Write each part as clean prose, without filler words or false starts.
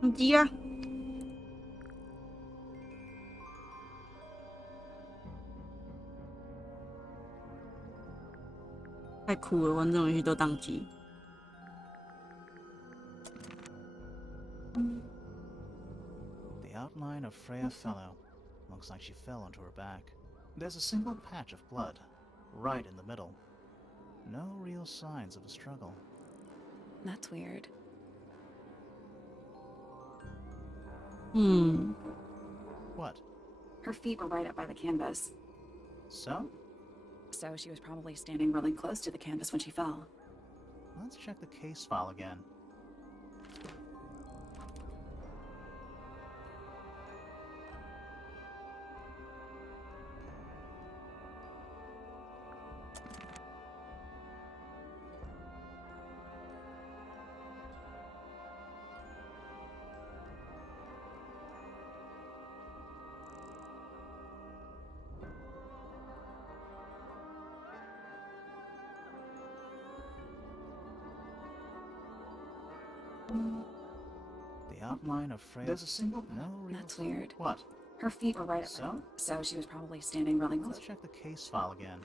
很急啊！太酷了，玩这种游戏都宕机。The outline of Freya Fellow. Looks like she fell onto her back. There's a single patch of blood, right in the middle. No real signs of a struggle. That's weird. What? Her feet were right up by the canvas. So? So she was probably standing really close to the canvas when she fell. Let's check the case file again. The outline of Freya. There's a single. No real. That's weird. What? Her feet were right up. So? So she was probably standing really close. Let's check the case file again.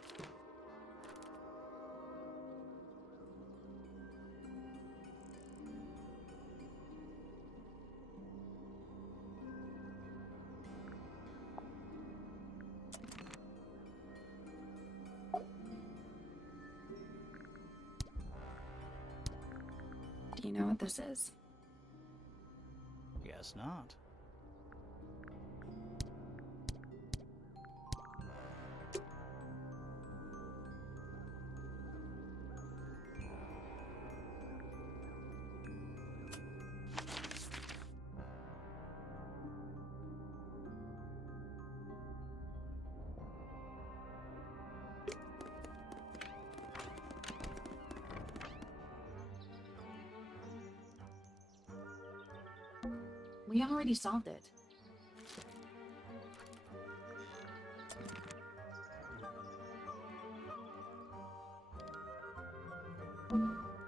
Do you know what this is? Guess not. We already solved it.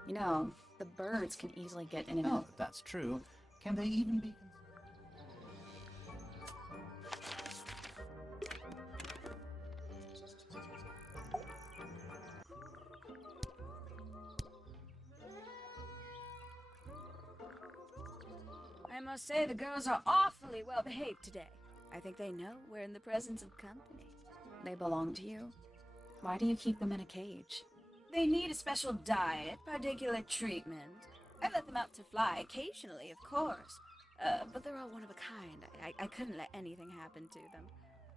You know, the birds can easily get in and Oh, out. if that's true, can they even be... I must say the girls are awfully well behaved today. I think they know we're in the presence of company. They belong to you. Why do you keep them in a cage? They need a special diet, particular treatment. I let them out to fly occasionally, of course. But they're all one of a kind. I couldn't let anything happen to them.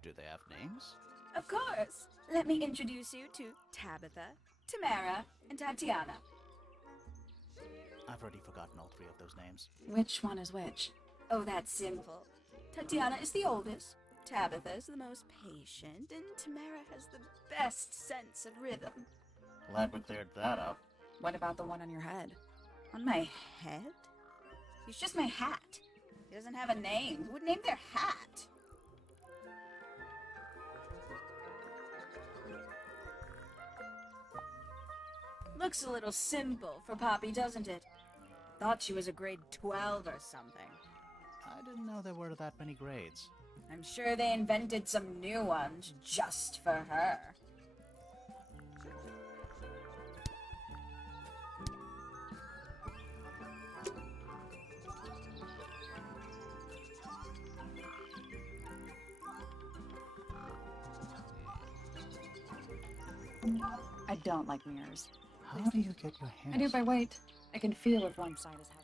Do they have names? Of course. Let me introduce you to Tabitha, Tamara, and Tatiana. I've already forgotten all three of those names. Which one is which? Oh, that's simple. Tatiana is the oldest, Tabitha is the most patient, and Tamara has the best sense of rhythm. Glad we cleared that up. What about the one on your head? On my head? He's just my hat. He doesn't have a name. Who would name their hat? Looks a little simple for Poppy, doesn't it? Thought she was a grade 12 or something. I didn't know there were that many grades. I'm sure they invented some new ones just for her. I don't like mirrors. How do you get your hands? I do by weight. I can feel if one side is heavy.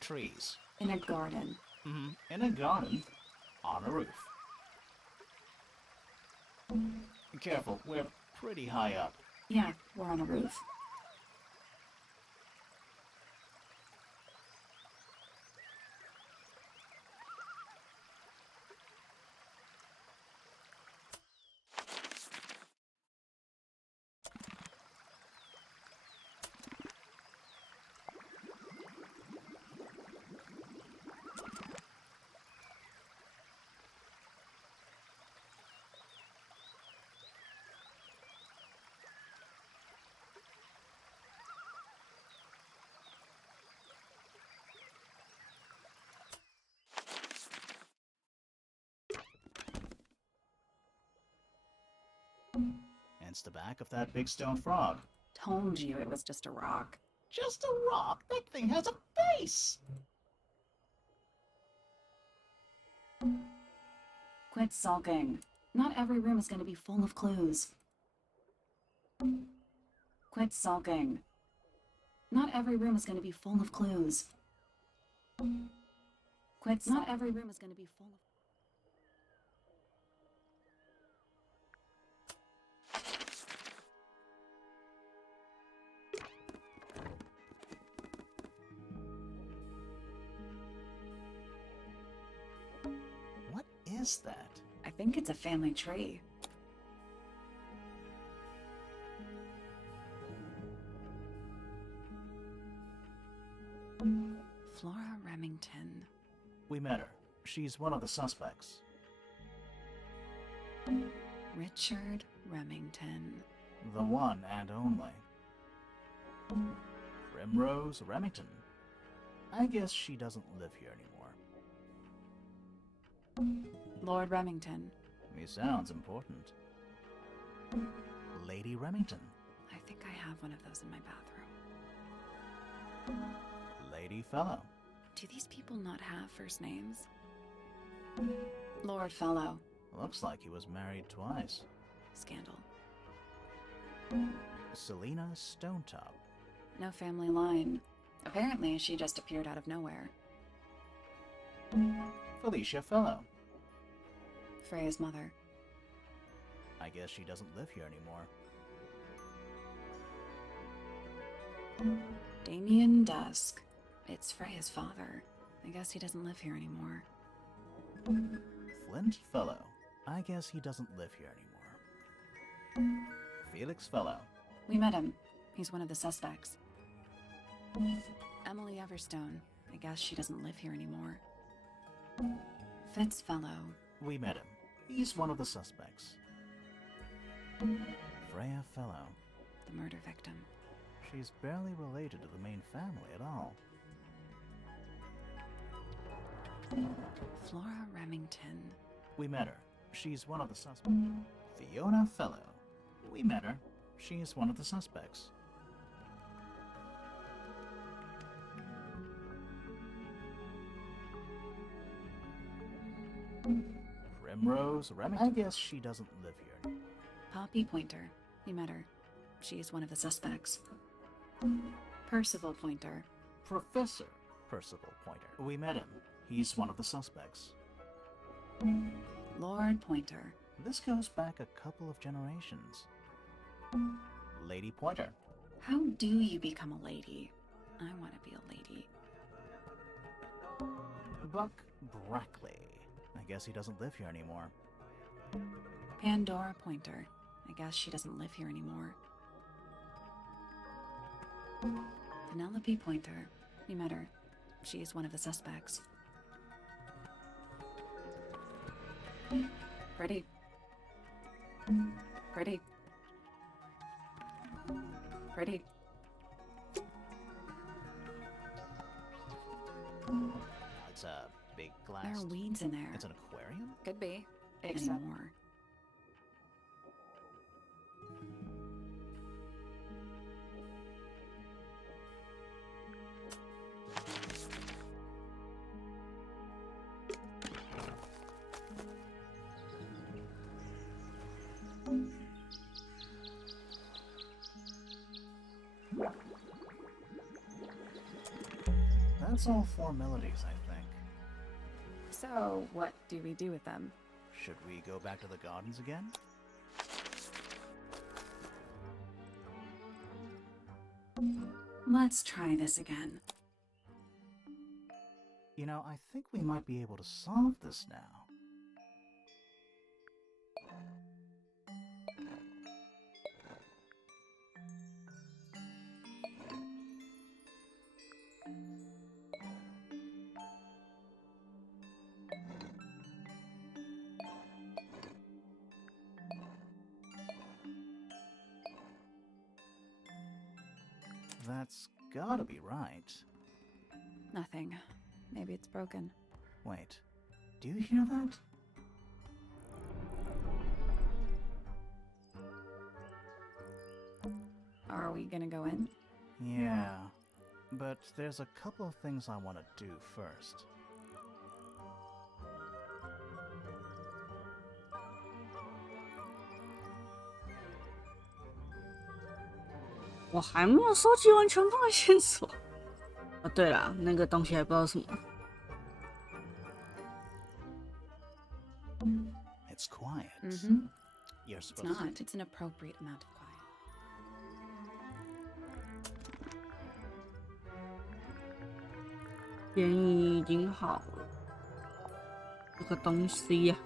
Trees. In a garden. In a garden. On a roof. Careful, we're pretty high up. Yeah, we're on a roof. It's the back of that big stone frog. Told you it was just a rock. Just a rock? That thing has a face! Quit sulking. Not every room is going to be full of clues. Quit sulking. Not every room is going to be full of clues. Quit. Not every room is going to be full of. What is that? I think it's a family tree. Flora Remington. We met her. She's one of the suspects. Richard Remington. The one and only. Primrose Remington. I guess she doesn't live here anymore. Lord Remington. He sounds important. Lady Remington. I think I have one of those in my bathroom. Lady Fellow. Do these people not have first names? Lord Fellow. Looks like he was married twice. Scandal. Selena Stonetop. No family line. Apparently, she just appeared out of nowhere. Felicia Fellow. Freya's mother. I guess she doesn't live here anymore. Damien Dusk. It's Freya's father. I guess he doesn't live here anymore. Flint Fellow. I guess he doesn't live here anymore. Felix Fellow. We met him. He's one of the suspects. Emily Everstone. I guess she doesn't live here anymore. Fitzfellow. We met him. He's one of the suspects. Freya Fellow. The murder victim. She's barely related to the main family at all. Flora Remington. We met her. She's one of the suspects. Fiona Fellow. We met her. She's one of the suspects. Primrose Remington. I guess she doesn't live here. Poppy Pointer. We met her. She's one of the suspects. Percival Pointer. Professor Percival Pointer. We met him. He's one of the suspects. Lord Pointer. This goes back a couple of generations. Lady Pointer. How do you become a lady? I want to be a lady. Buck Brackley. I guess he doesn't live here anymore. Pandora Pointer. I guess she doesn't live here anymore. Penelope Pointer. We met her. She's one of the suspects. Pretty. Pretty. Pretty. It's a big glass. There are weeds in there. It's an aquarium? Could be. Anymore. That That's all formalities, I think. So, what do we do with them? Should we go back to the gardens again? Let's try this again. You know, I think we might be able to solve this now. That's gotta be right. Nothing. Maybe it's broken. Wait, do you hear that? Are we gonna go in? Yeah, but there's a couple of things I want to do first. 我还没有收集完全部的线索。哦，对了，那个东西还不知道什么。It's quiet. Mm-hmm. You're It's supposed not. It's an appropriate amount of quiet. 便宜已经好了，这个东西呀、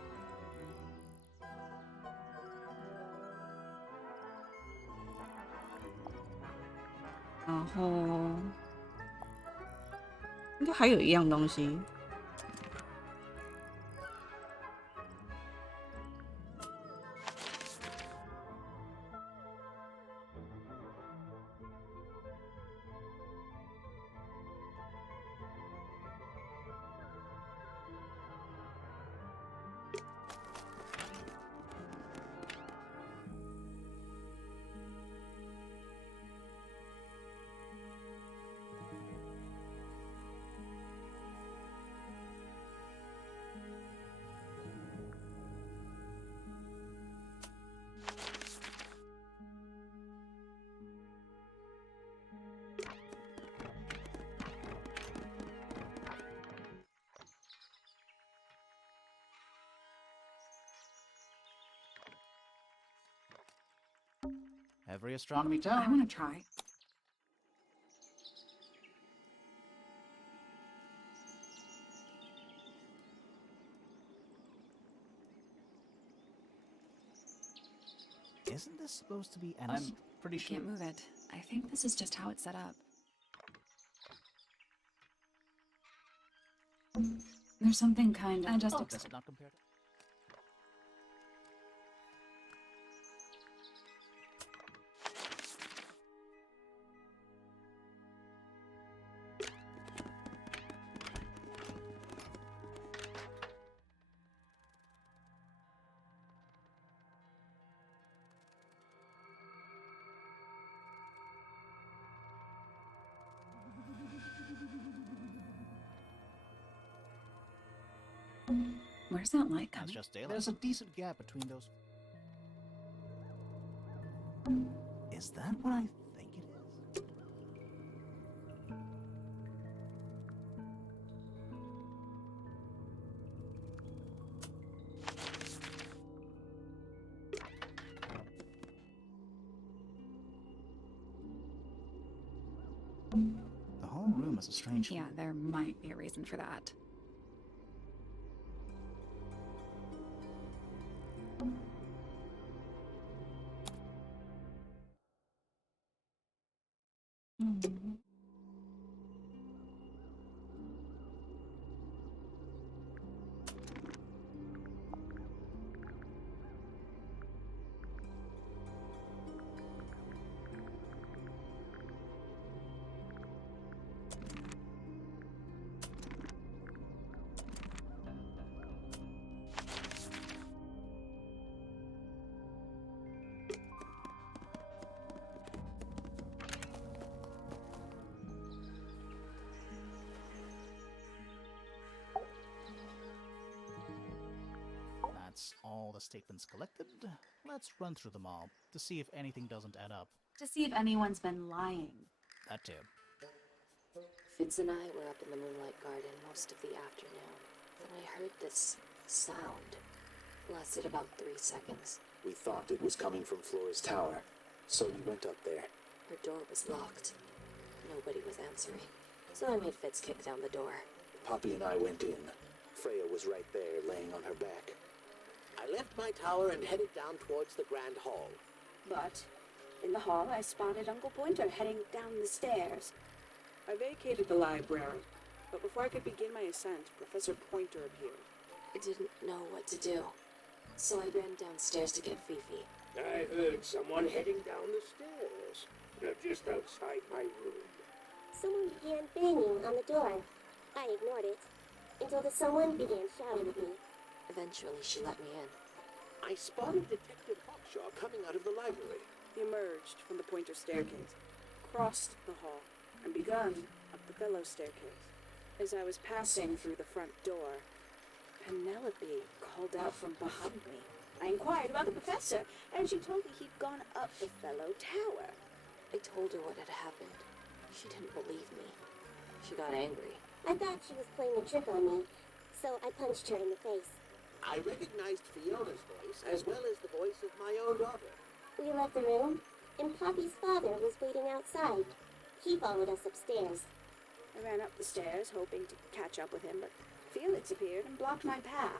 然后应该还有一样东西。Every astronomy I tower. want to try. Isn't this supposed to be an... I'm pretty I sure... can't move it. I think this is just how it's set up. There's something kind of... I just... Does it not compare to... Where's that light That's coming? just daylight. There's a decent gap between those... Is that what I think it is? The whole room is a strange... Yeah, there might be a reason for that. That's all the statements collected. Let's run through them all to see if anything doesn't add up. To see if anyone's been lying. That too. Fitz and I were up in the Moonlight Garden most of the afternoon. Then I heard this sound. Lasted about 3 seconds. We thought it was coming from Flora's tower, so we went up there. Her door was locked. Nobody was answering. So I made Fitz kick down the door. Poppy and I went in. Freya was right there, laying on her back. I left my tower and headed down towards the Grand Hall. But in the hall, I spotted Uncle Pointer heading down the stairs. I vacated the library, but before I could begin my ascent, Professor Pointer appeared. I didn't know what to do, so I ran downstairs to get Fifi. I heard someone heading down the stairs, just outside my room. Someone began banging on the door. I ignored it, until the someone began shouting at me. Eventually, she let me in. I spotted Detective Hawkshaw coming out of the library. He emerged from the Pointer staircase, crossed the hall, and begun up the fellow staircase. As I was passing through the front door, Penelope called out from behind me. I inquired about the professor, and she told me he'd gone up the fellow tower. I told her what had happened. She didn't believe me. She got angry. I thought she was playing a trick on me, so I punched her in the face. I recognized Fiona's voice as well as the voice of my own daughter. We left the room, and Poppy's father was waiting outside. He followed us upstairs. I ran up the stairs, hoping to catch up with him, but Felix appeared and blocked my path.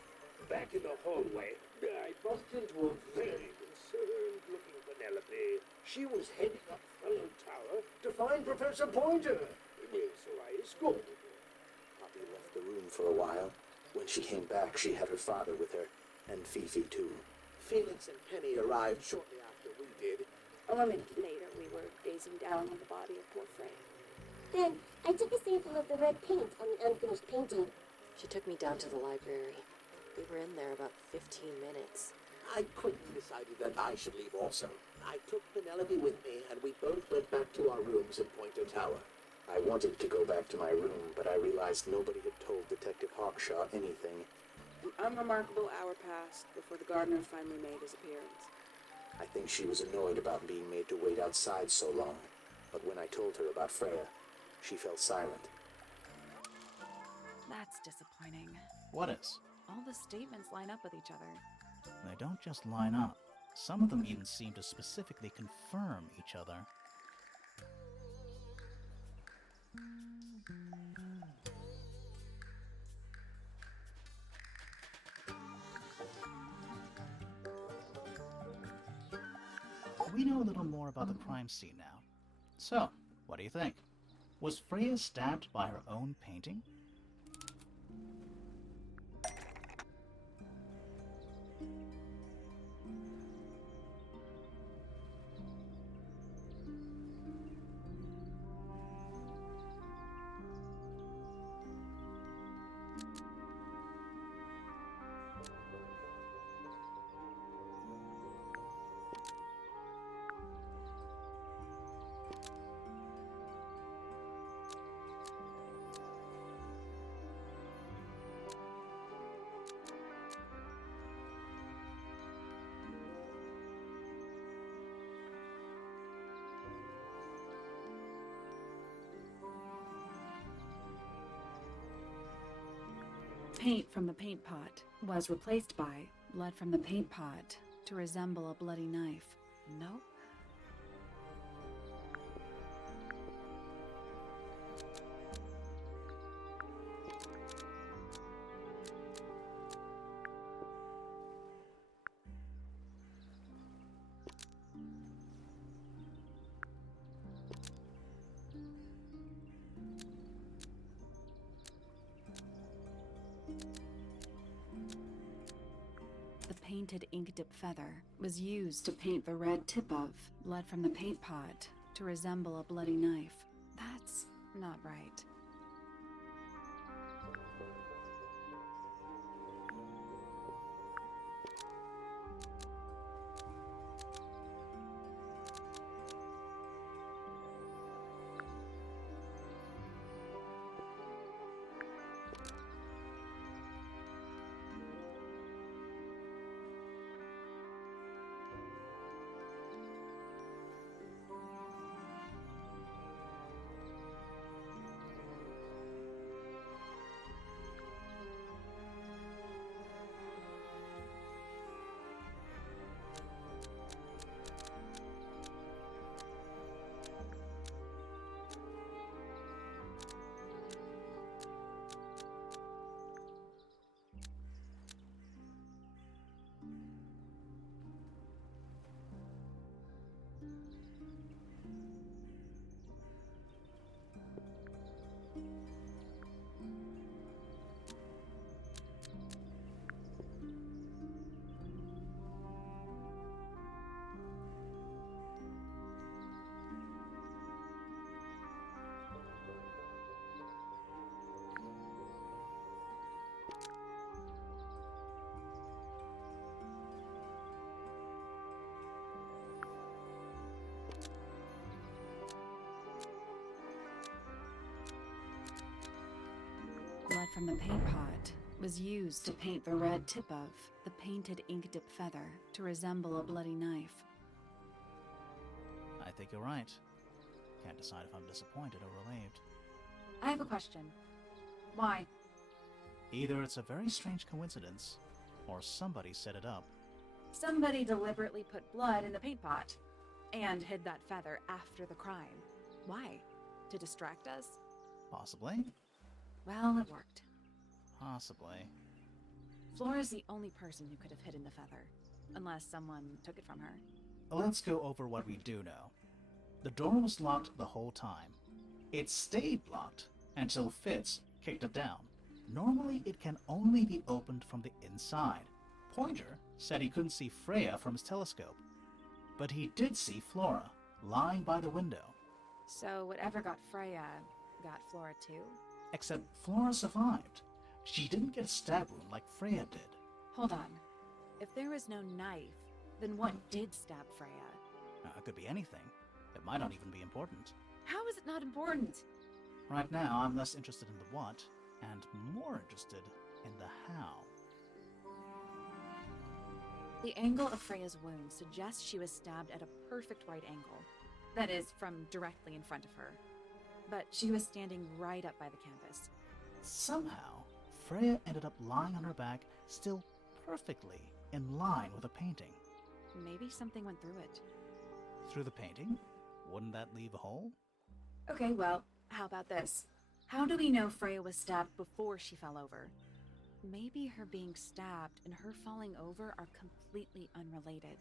Back in the hallway, I bumped into a very concerned-looking Penelope. She was heading up Fellow Tower to find Professor Pointer, so I escorted her. Poppy left the room for a while. When she came back, she had her father with her, and Fifi too. Felix and Penny arrived shortly after we did. A minute later, we were gazing down on the body of poor Freya. Then, I took a sample of the red paint on the unfinished painting. She took me down to the library. We were in there about 15 minutes. I quickly decided that I should leave also. I took Penelope with me, and we both went back to our rooms in Pointer Tower. I wanted to go back to my room, but I realized nobody had told Detective Hawkshaw anything. An unremarkable hour passed before the gardener finally made his appearance. I think she was annoyed about being made to wait outside so long, but when I told her about Freya, she fell silent. That's disappointing. What is? All the statements line up with each other. They don't just line up. Some of them even seem to specifically confirm each other. We know a little more about the crime scene now. So, what do you think? Was Freya stabbed by her own painting? Paint from the paint pot was replaced by blood from the paint pot to resemble a bloody knife. Nope. Painted ink dip feather was used to paint the red tip of blood from the paint pot to resemble a bloody knife. That's not right. from the paint pot was used to paint the red tip of the painted ink dip feather to resemble a bloody knife. I think you're right. Can't decide if I'm disappointed or relieved. I have a question. Why? Either it's a very strange coincidence, or somebody set it up. Somebody deliberately put blood in the paint pot and hid that feather after the crime. Why? To distract us? Possibly. Well, it worked. Possibly. Flora's the only person who could have hidden the feather, unless someone took it from her. Let's go over what we do know. The door was locked the whole time. It stayed locked until Fitz kicked it down. Normally, it can only be opened from the inside. Pointer said he couldn't see Freya from his telescope, but he did see Flora lying by the window. So whatever got Freya got Flora too? Except Flora survived. She didn't get a stab wound like Freya did. Hold on. If there was no knife, then what did stab Freya? It could be anything. It might not even be important. How is it not important? Right now, I'm less interested in the what, and more interested in the how. The angle of Freya's wound suggests she was stabbed at a perfect right angle. That is, from directly in front of her. But she was standing right up by the canvas. Somehow, Freya ended up lying on her back, still perfectly in line with the painting. Maybe something went through it. Through the painting? Wouldn't that leave a hole? Okay, well, how about this? How do we know Freya was stabbed before she fell over? Maybe her being stabbed and her falling over are completely unrelated.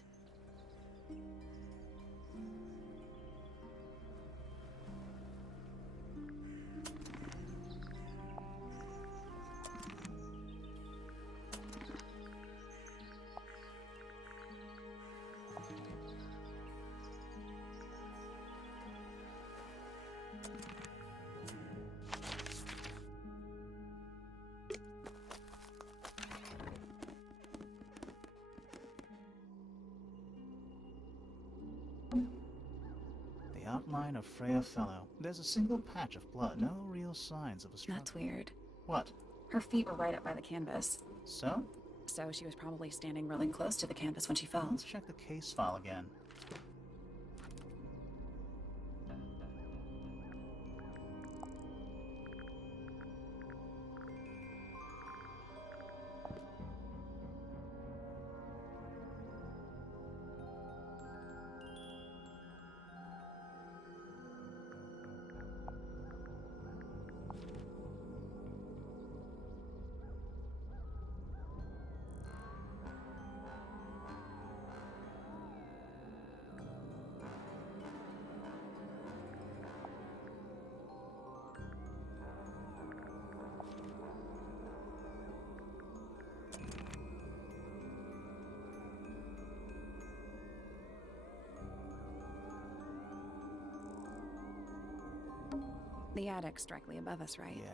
The outline of Freya Fellow. There's a single patch of blood. No real signs of a struggle. That's weird. What? Her feet were right up by the canvas. So? So she was probably standing really close to the canvas when she fell. Let's check the case file again. The attic's directly above us, right? Yeah.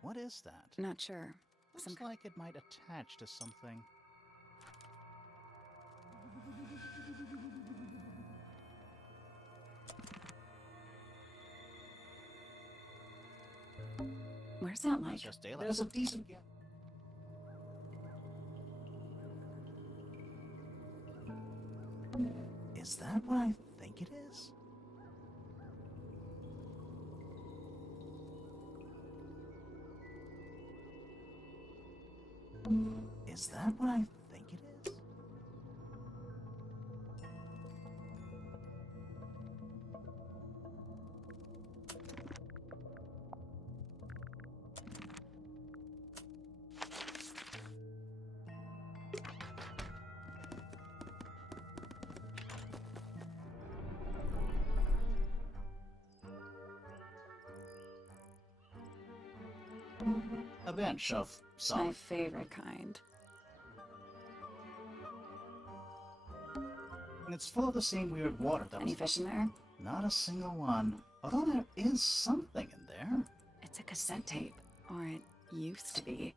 What is that? Not sure. Looks like it might attach to something. Where's that It's like? just daylight. There's a decent gap. Is that what I think it is? Is that what I think it is? A bench of some. My favorite kind. And it's full of the same weird water that Any was... fish in there? Not a single one. Although there is something in there. It's a cassette tape. Or it used to be.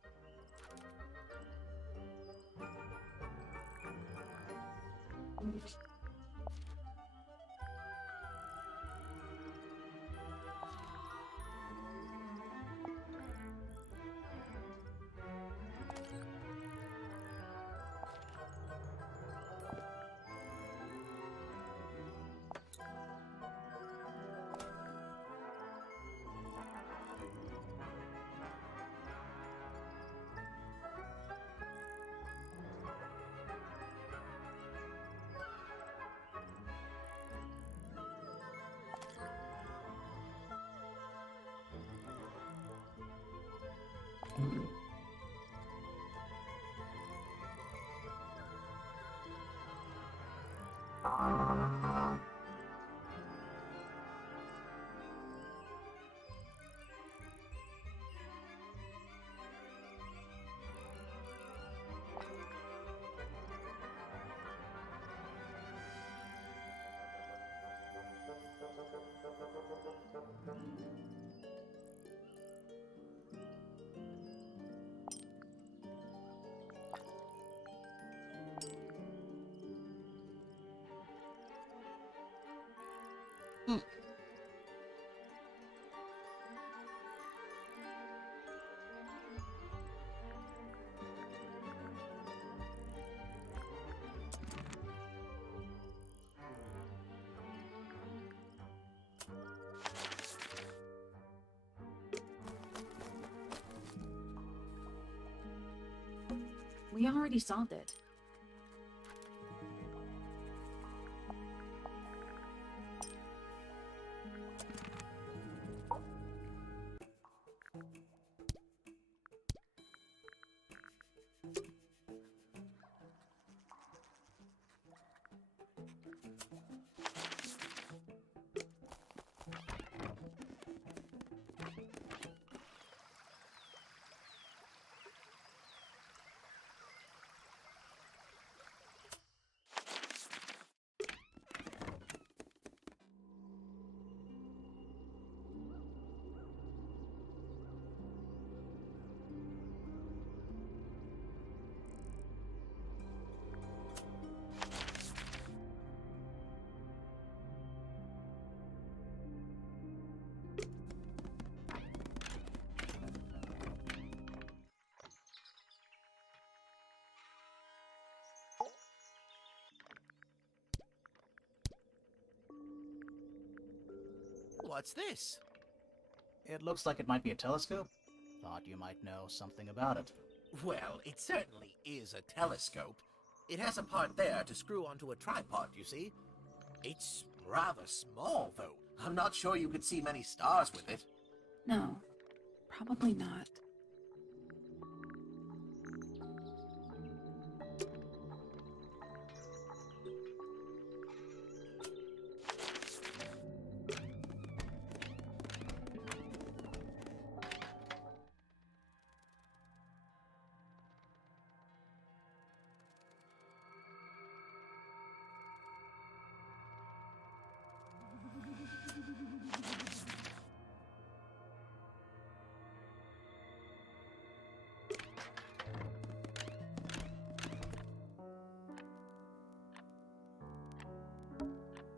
We already solved it. What's this? It looks like it might be a telescope. Thought you might know something about it. Well, it certainly is a telescope. It has a part there to screw onto a tripod, you see. It's rather small, though. I'm not sure you could see many stars with it. No, probably not.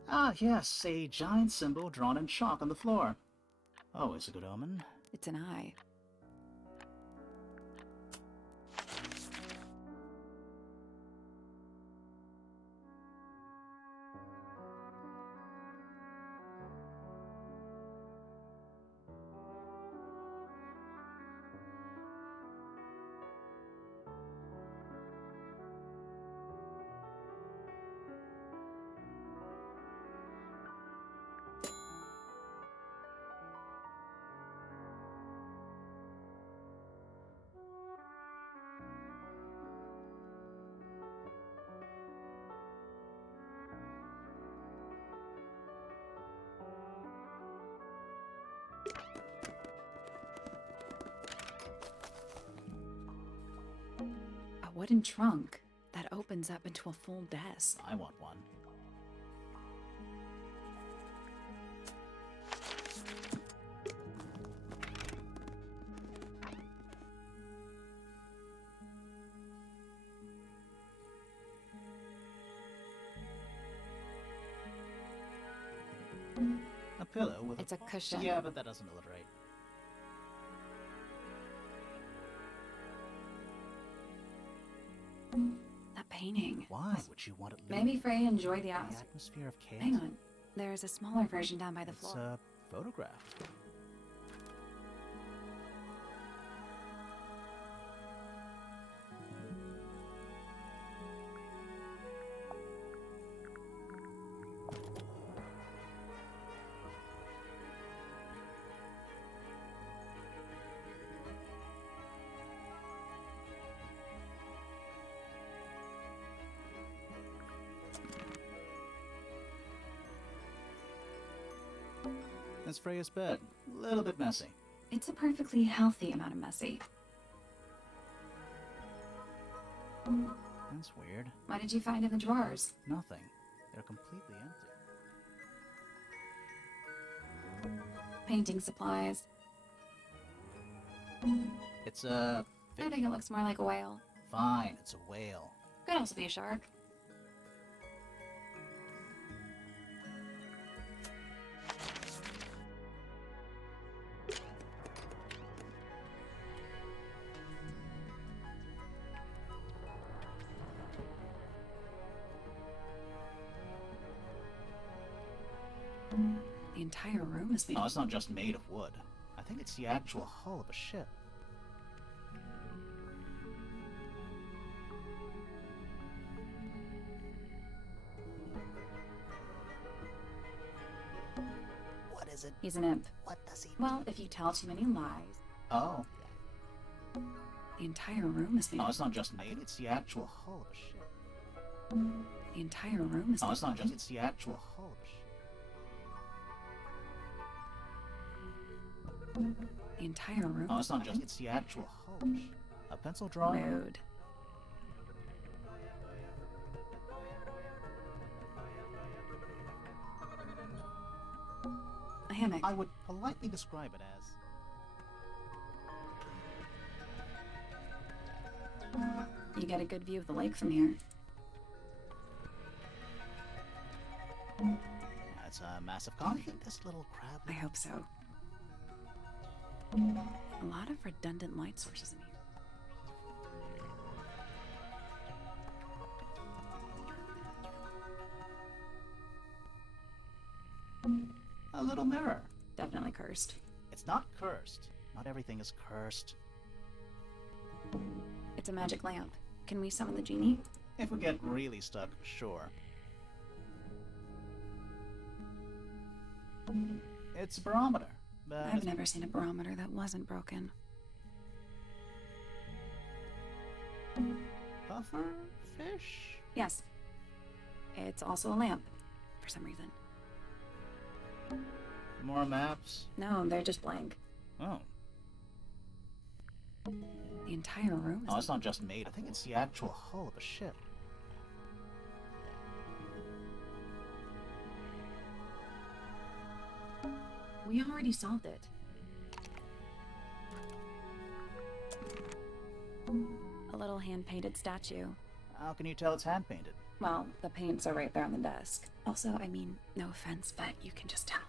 Ah, yes, a giant symbol drawn in chalk on the floor. Always a good omen. It's an eye. A wooden trunk that opens up into a full desk. I want one. It's a cushion. Yeah, but that doesn't alliterate. That painting. Why would you want it? Maybe Freya enjoyed the The atmosphere. atmosphere of chaos. Hang on. There's a smaller version down by the It's floor. a photograph. That's Freya's bed. A little bit messy. It's a perfectly healthy amount of messy. That's weird. What did you find in the drawers? Nothing. They're completely empty. Painting supplies. It's a... I think it looks more like a whale. Fine, it's a whale. Could also be a shark. The entire room is made Oh, of... it's not just made of wood. I think it's the actual hull of a ship. What is it? He's an imp. What does he... Well, if you tell too many lies, Oh. the entire room is made Oh, of... it's not just made. It's the actual hull of a ship. The entire room is Oh, made it's not just... It's the actual hull of a ship. The entire room... Oh, it's not just... It's the actual hull of a ship. A pencil drawing? Rude. A hammock. I would politely describe it as... You get a good view of the lake from here. It's a massive con. I think this little crab... I hope so. A lot of redundant light sources in here. A little mirror. Definitely cursed. It's not cursed. Not everything is cursed. It's a magic lamp. Can we summon the genie? If we get really stuck, sure. It's a barometer, but... I've never seen a barometer that wasn't broken. Puffer fish? Yes. It's also a lamp, for some reason. More maps? No, they're just blank. Oh. The entire room is... Oh, it's not just made. I think it's the actual hull of a ship. We already solved it. A little hand-painted statue. How can you tell it's hand-painted? Well, the paints are right there on the desk. Also, I mean, no offense, but you can just tell.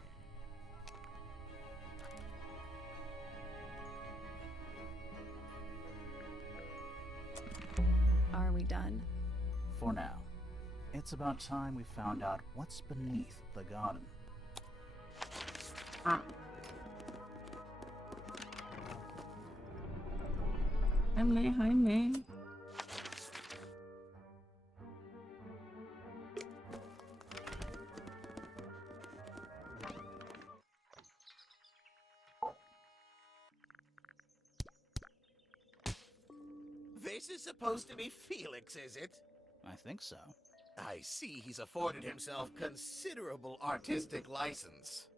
Are we done? For now. It's about time we found out what's beneath the garden. Ah. Hi, man. This is supposed to be Felix, is it? I think so. I see he's afforded himself considerable artistic license.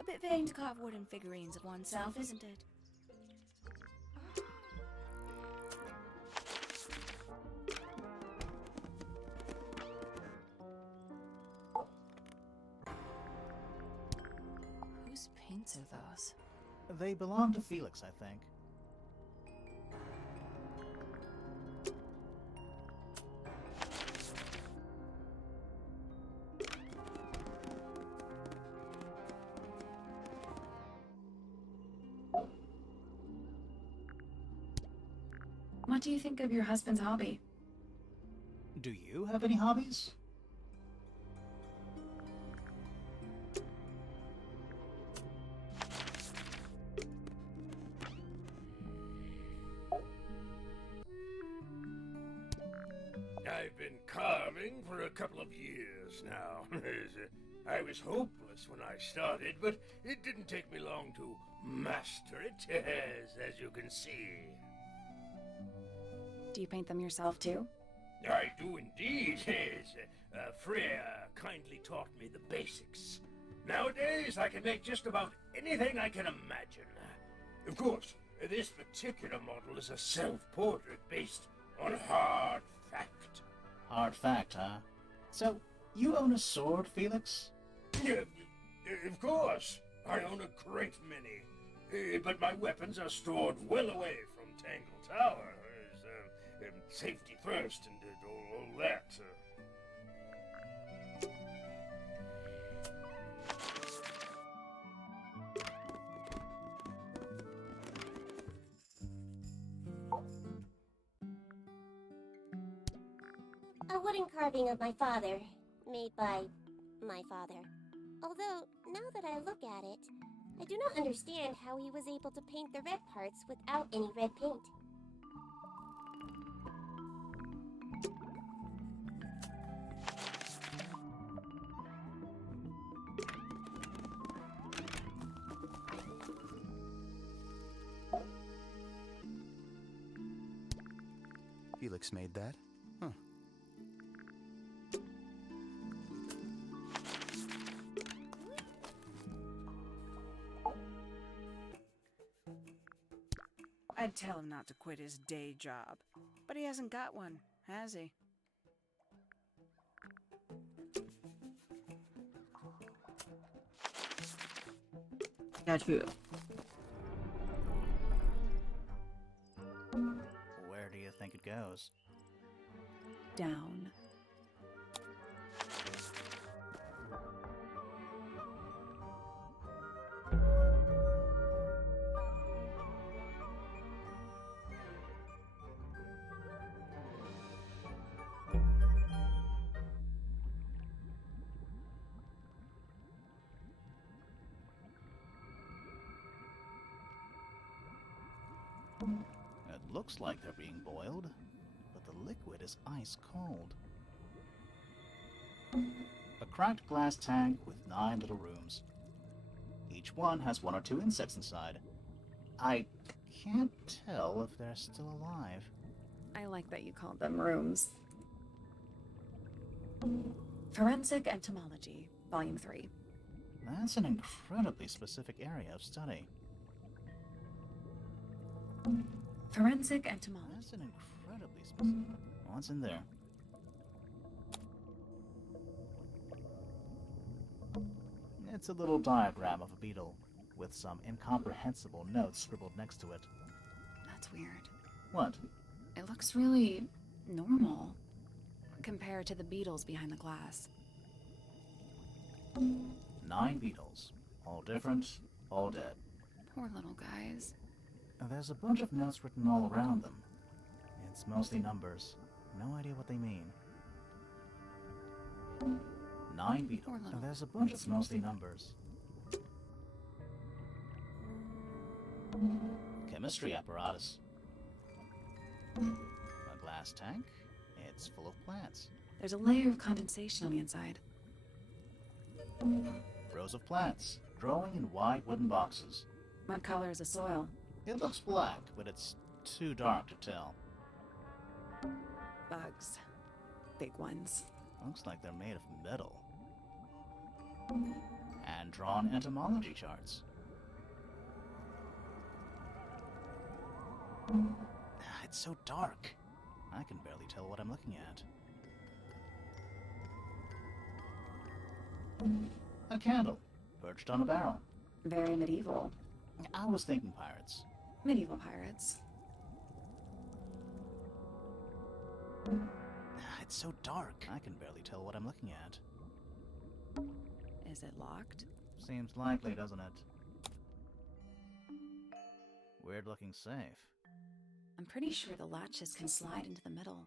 A bit vain to carve wooden figurines of oneself, isn't it? Whose paints expensive, those. They belong to Felix, I think. What do you think of your husband's hobby? Do you have any hobbies? I've been carving for a couple of years now. I was hopeless when I started, but it didn't take me long to master it, as you can see. Do you paint them yourself too? I do indeed, yes. Freya kindly taught me the basics. Nowadays, I can make just about anything I can imagine. Of course, this particular model is a self-portrait based on hard fact. Hard fact, huh? So, you own a sword, Felix? Of course. I own a great many. But my weapons are stored well away from Tangle Tower. Safety first and all that. A wooden carving of my father, made by my father. Although, now that I look at it, I do not understand how he was able to paint the red parts without any red paint. Felix made that? Huh. I'd tell him not to quit his day job, but he hasn't got one, has he? Got you. Where do you think it goes? Down. It looks like they're being boiled, but the liquid is ice cold. A cracked glass tank with 9 little rooms. Each one has 1 or 2 insects inside. I can't tell if they're still alive. I like that you called them rooms. Forensic Entomology, Volume 3. That's an incredibly specific area of study. Forensic Entomology. That's an incredibly specific... What's in there? It's a little diagram of a beetle, with some incomprehensible notes scribbled next to it. That's weird. What? It looks really normal compared to the beetles behind the glass. 9 beetles. All different, all dead. Poor little guys. There's a bunch of notes written all around them. It's mostly numbers. No idea what they mean. 9 beetles. There's a bunch of mostly numbers. Chemistry apparatus. A glass tank. It's full of plants. There's a layer of condensation on the inside. Rows of plants, growing in wide wooden boxes. What color is the soil? It looks black, but it's too dark to tell. Bugs. Big ones. Looks like they're made of metal. Hand-drawn entomology charts. It's so dark. I can barely tell what I'm looking at. A candle, perched on a barrel. Very medieval. I was thinking pirates. Medieval pirates. It's so dark. I can barely tell what I'm looking at. Is it locked? Seems likely, doesn't it? Weird looking safe. I'm pretty sure the latches can slide into the middle.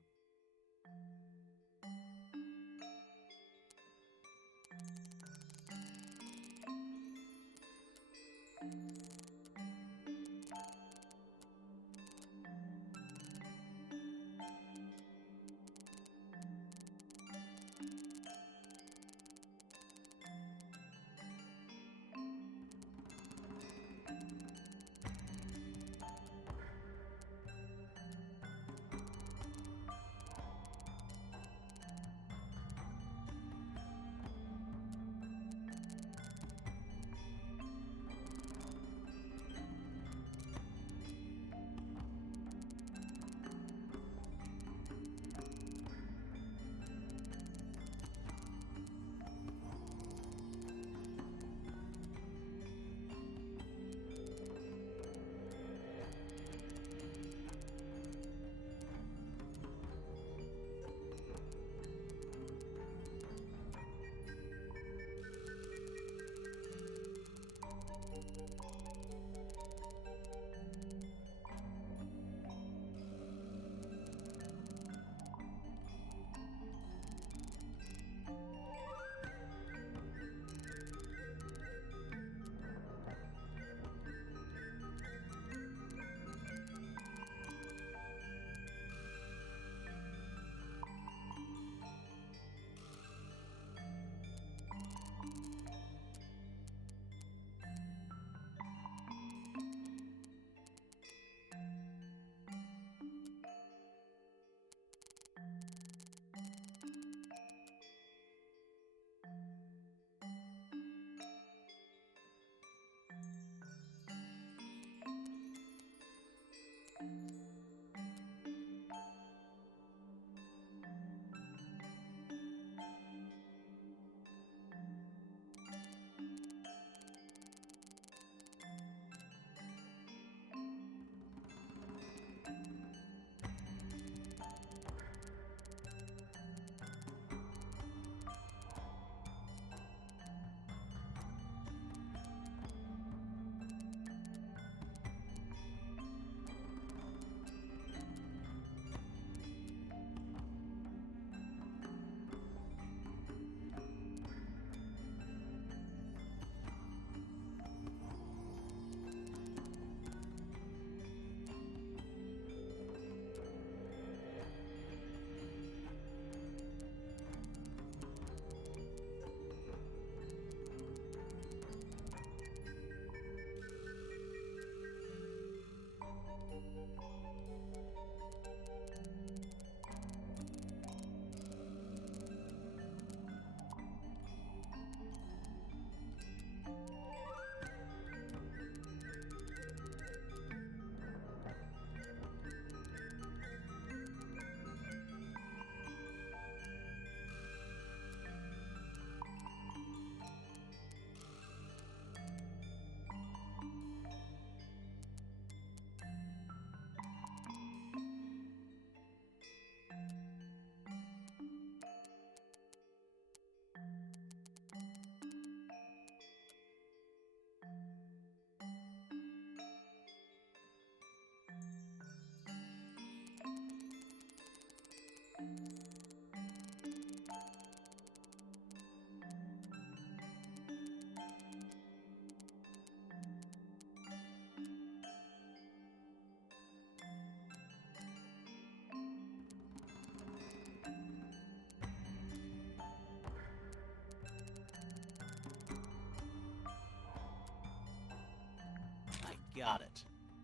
Got it.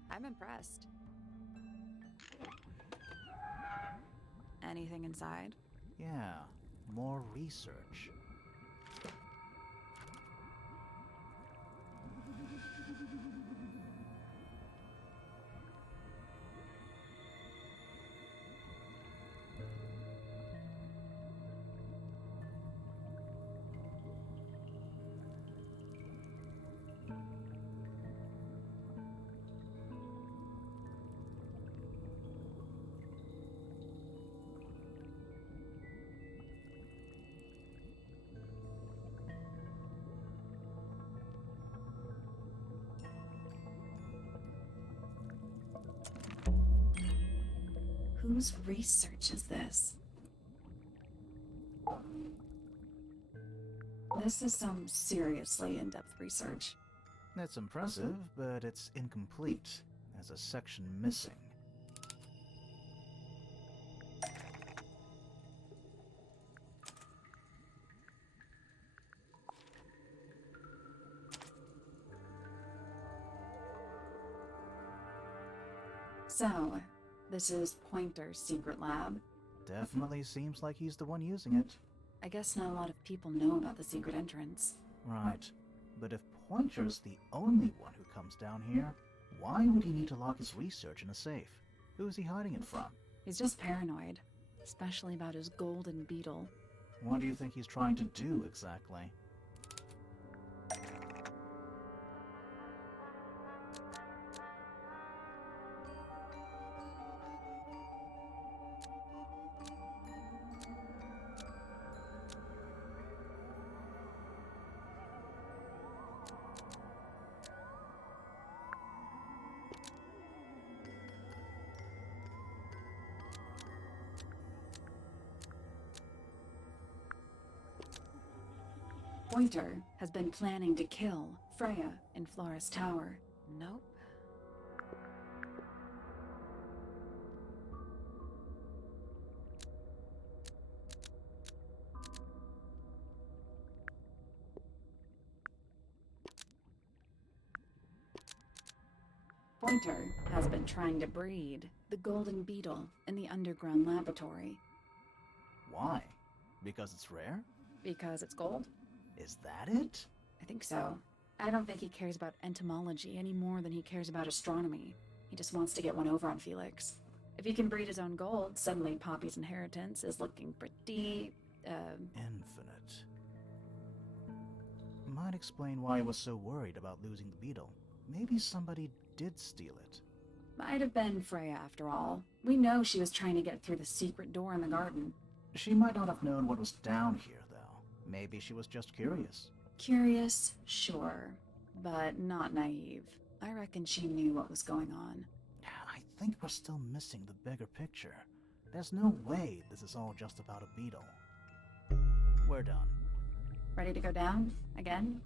I'm impressed. Anything inside? Yeah, more research. Whose research is this? This is some seriously in-depth research. It's impressive, but it's incomplete. There's a section missing. So, this is Pointer's secret lab. Definitely seems like he's the one using it. I guess not a lot of people know about the secret entrance. Right. But if Pointer's the only one who comes down here, why would he need to lock his research in a safe? Who is he hiding it from? He's just paranoid, especially about his golden beetle. What do you think he's trying to do exactly? Pointer has been planning to kill Freya in Flora's tower. Nope. Pointer has been trying to breed the golden beetle in the underground laboratory. Why? Because it's rare? Because it's gold? Is that it? I think so. I don't think he cares about entomology any more than he cares about astronomy. He just wants to get one over on Felix. If he can breed his own gold, suddenly Poppy's inheritance is looking pretty, Infinite. Might explain why he was so worried about losing the beetle. Maybe somebody did steal it. Might have been Freya after all. We know she was trying to get through the secret door in the garden. She might not have known what was down here, though. Maybe she was just curious. Curious, sure, but not naive. I reckon she knew what was going on. I think we're still missing the bigger picture. There's no way this is all just about a beetle. We're done. Ready to go down? Again?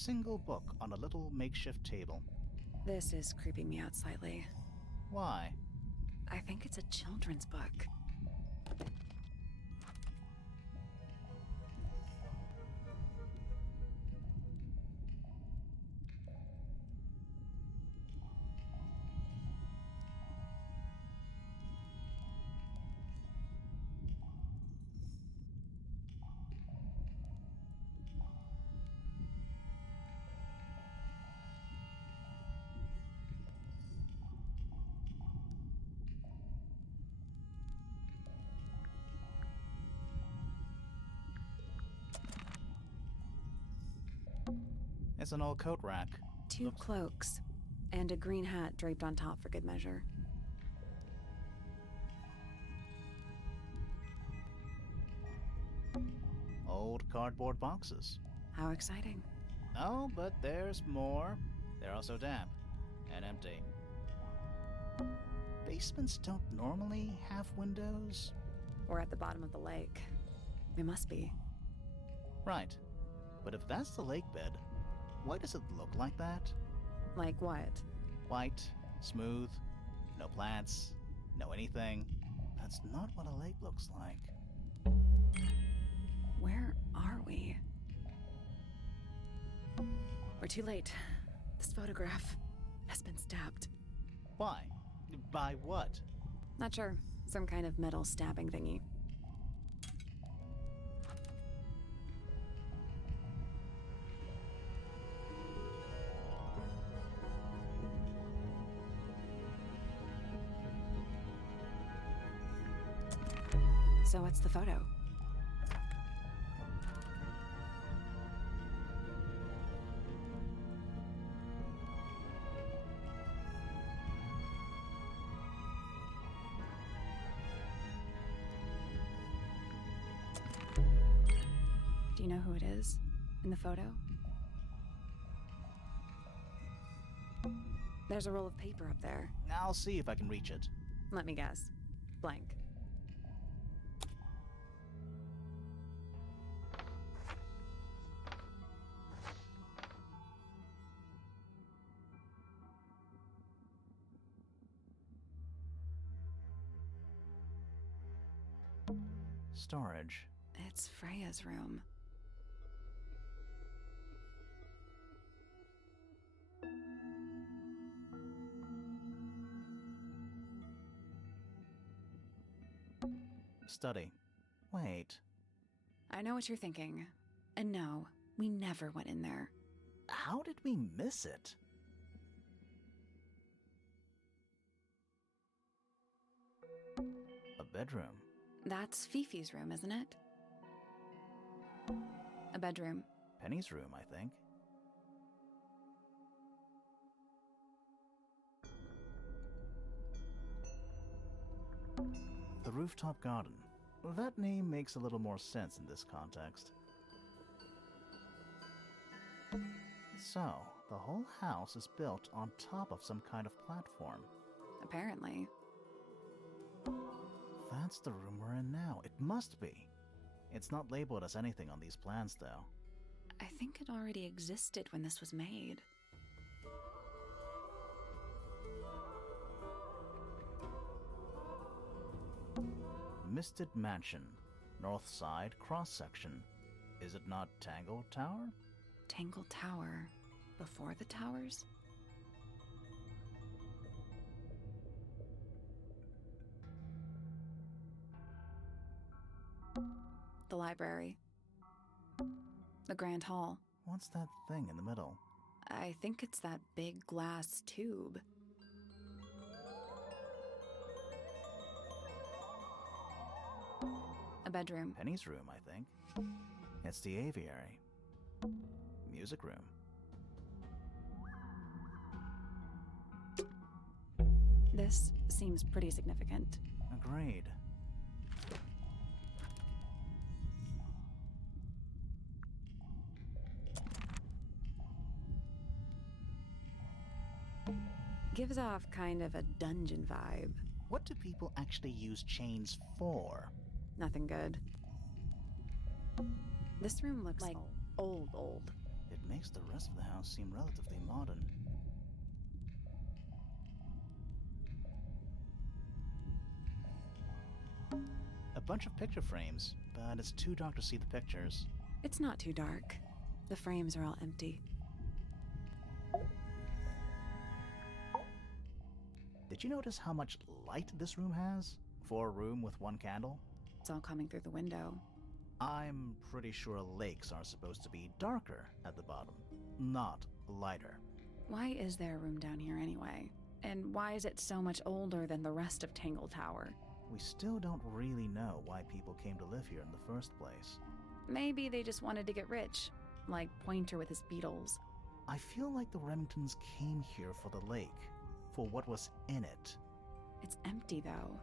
single book on a little makeshift table. This is creeping me out slightly. Why? I think it's a children's book. It's an old coat rack. Two cloaks, and a green hat draped on top for good measure. Old cardboard boxes. How exciting. Oh, but there's more. They're also damp and empty. Basements don't normally have windows. We're at the bottom of the lake. We must be. Right. But if that's the lake bed, why does it look like that? Like what? White, smooth, no plants, no anything. That's not what a lake looks like. Where are we? We're too late. This photograph has been stabbed. Why? By what? Not sure. Some kind of metal stabbing thingy. So what's the photo? Do you know who it is in the photo? There's a roll of paper up there. I'll see if I can reach it. Let me guess. Blank. Storage. It's Freya's room. Study. Wait. I know what you're thinking. And no, we never went in there. How did we miss it? A bedroom. That's Fifi's room, isn't it? A bedroom. Penny's room, I think. The rooftop garden. That name makes a little more sense in this context. So, the whole house is built on top of some kind of platform. Apparently. That's the room we're in now. It must be. It's not labeled as anything on these plans, though. I think it already existed when this was made. Misted Mansion. North side cross-section. Is it not Tangle Tower? Tangle Tower. Before the towers? The library. The Grand Hall. What's that thing in the middle? I think it's that big glass tube. A bedroom. Penny's room, I think. It's the aviary. Music room. This seems pretty significant. Agreed. Gives off kind of a dungeon vibe. What do people actually use chains for? Nothing good. This room looks like old. It makes the rest of the house seem relatively modern. A bunch of picture frames, but it's too dark to see the pictures. It's not too dark. The frames are all empty. Did you notice how much light this room has? For a room with one candle? It's all coming through the window. I'm pretty sure lakes are supposed to be darker at the bottom, not lighter. Why is there a room down here anyway? And why is it so much older than the rest of Tangle Tower? We still don't really know why people came to live here in the first place. Maybe they just wanted to get rich, like Pointer with his beetles. I feel like the Remingtons came here for the lake, for what was in it. It's empty, though.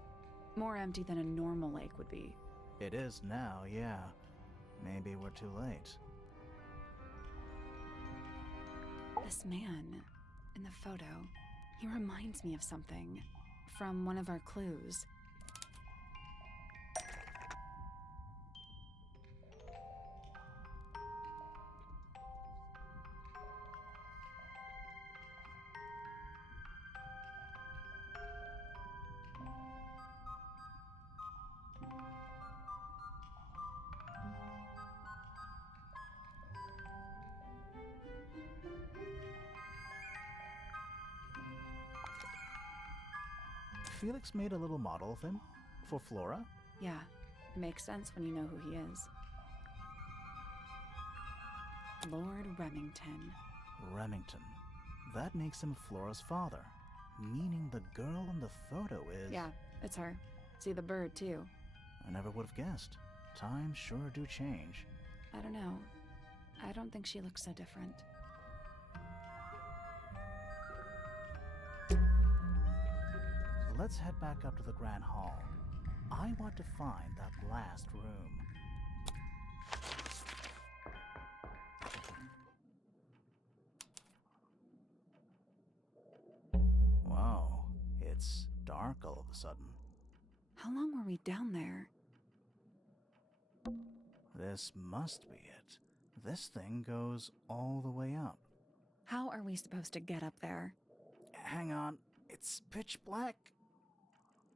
More empty than a normal lake would be. It is now, yeah. Maybe we're too late. This man in the photo, he reminds me of something from one of our clues. Felix made a little model of him for Flora. Yeah, it makes sense when you know who he is. Lord Remington. Remington. That makes him Flora's father, meaning the girl in the photo is... Yeah, it's her. See the bird, too. I never would have guessed. Times sure do change. I don't know. I don't think she looks so different. Let's head back up to the Grand Hall. I want to find that last room. Wow, it's dark all of a sudden. How long were we down there? This must be it. This thing goes all the way up. How are we supposed to get up there? Hang on, it's pitch black.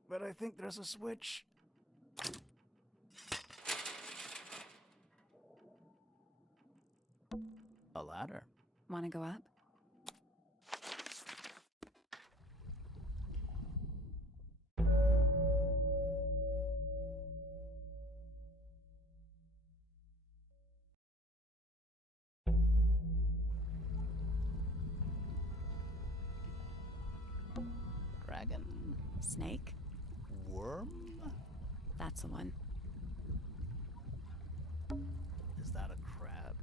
But I think there's a switch. A ladder. Want to go up? Dragon? Snake? Worm? That's the one. Is that a crab?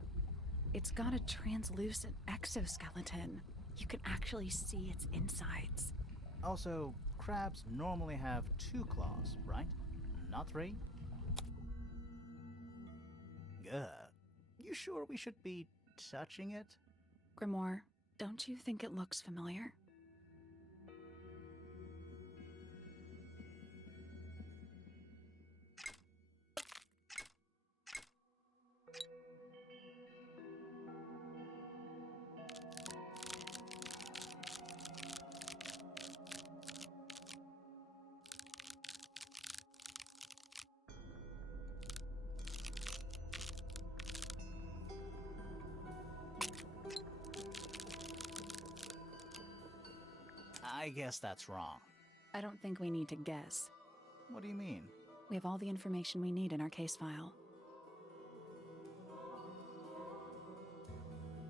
It's got a translucent exoskeleton. You can actually see its insides. Also, crabs normally have 2 claws, right? Not 3? You sure we should be touching it? Grimoire, don't you think it looks familiar? I guess that's wrong. I don't think we need to guess. What do you mean? We have all the information we need in our case file.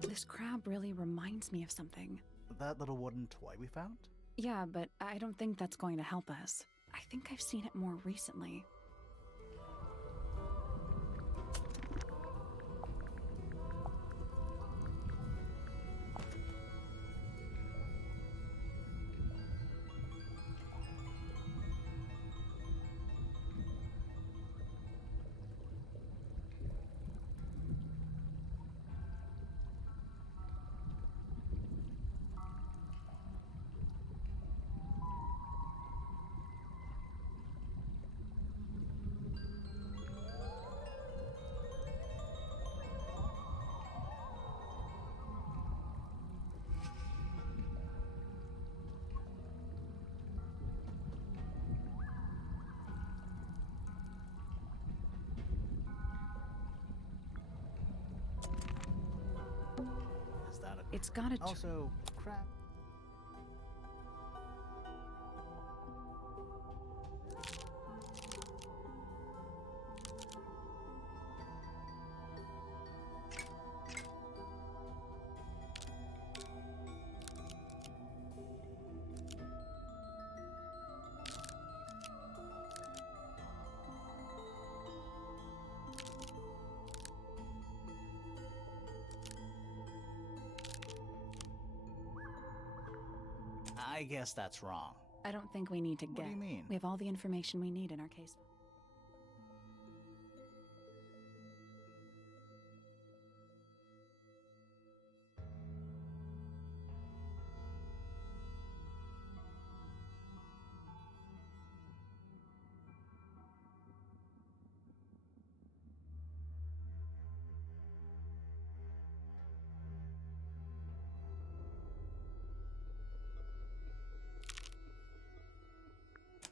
This crab really reminds me of something. That little wooden toy we found? Yeah, but I don't think that's going to help us. I think I've seen it more recently. It's gotta Also, crap. I guess that's wrong. I don't think we need to What get. do you mean? We have all the information we need in our case.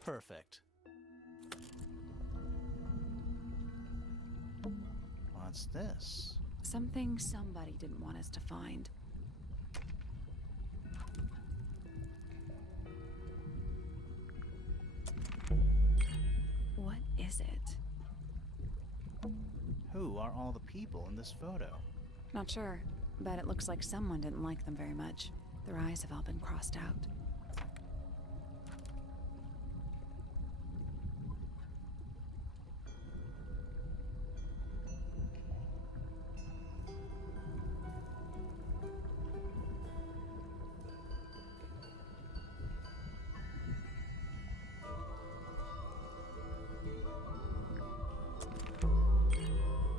Perfect. What's this? Something somebody didn't want us to find. What is it? Who are all the people in this photo? Not sure, but it looks like someone didn't like them very much. Their eyes have all been crossed out.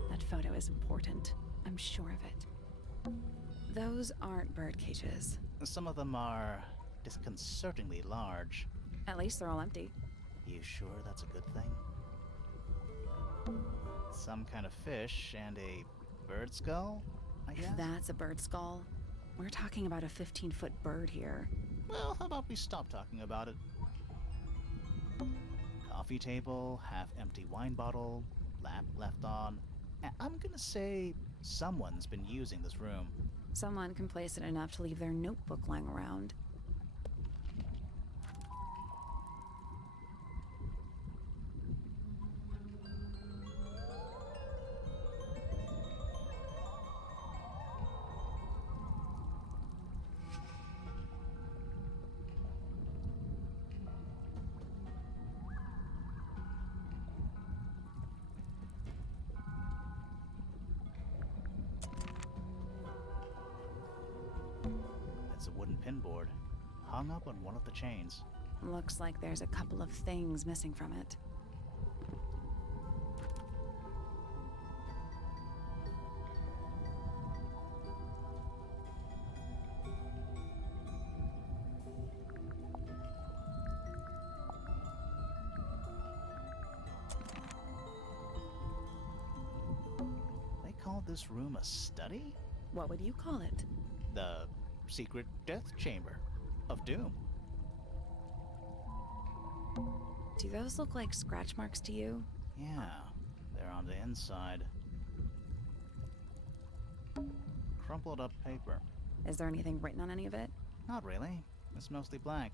That photo is important. I'm sure of it. Those aren't bird cages. Some of them are disconcertingly large. At least they're all empty. You sure that's a good thing? Some kind of fish and a bird skull, I guess? If that's a bird skull, we're talking about a 15-foot bird here. Well, how about we stop talking about it? Coffee table, half-empty wine bottle, lamp left on. I'm gonna say someone's been using this room. Someone complacent enough to leave their notebook lying around. It's a wooden pinboard, hung up on one of the chains. Looks like there's a couple of things missing from it. They called this room a study? What would you call it? The secret death chamber of doom. Do those look like scratch marks to you? Yeah, they're on the inside. Crumpled up paper. Is there anything written on any of it? Not really. It's mostly blank.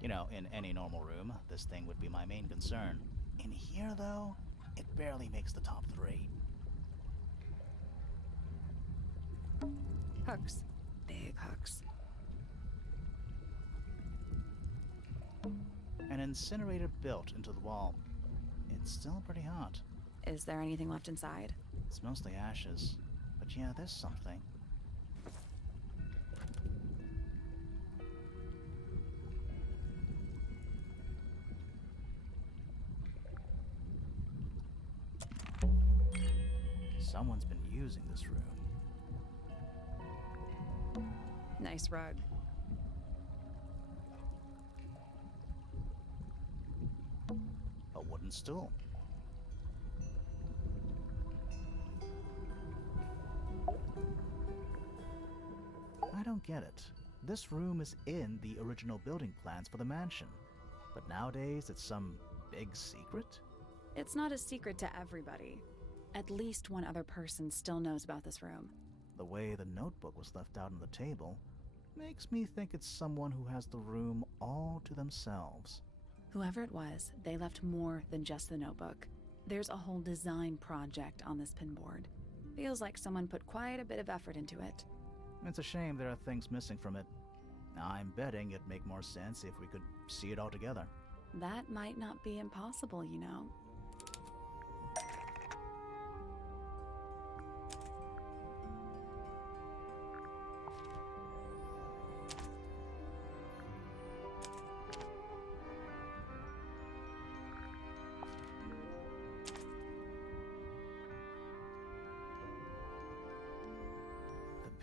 You know, in any normal room, this thing would be my main concern. In here, though, it barely makes the top 3. Hooks. Big hooks. An incinerator built into the wall. It's still pretty hot. Is there anything left inside? It's mostly ashes. But yeah, there's something. Someone's been using this room. Nice rug. A wooden stool. I don't get it. This room is in the original building plans for the mansion. But nowadays it's some big secret? It's not a secret to everybody. At least one other person still knows about this room. The way the notebook was left out on the table makes me think it's someone who has the room all to themselves. Whoever it was, they left more than just the notebook. There's a whole design project on this pinboard. Feels like someone put quite a bit of effort into it. It's a shame there are things missing from it. I'm betting it'd make more sense if we could see it all together. That might not be impossible, you know.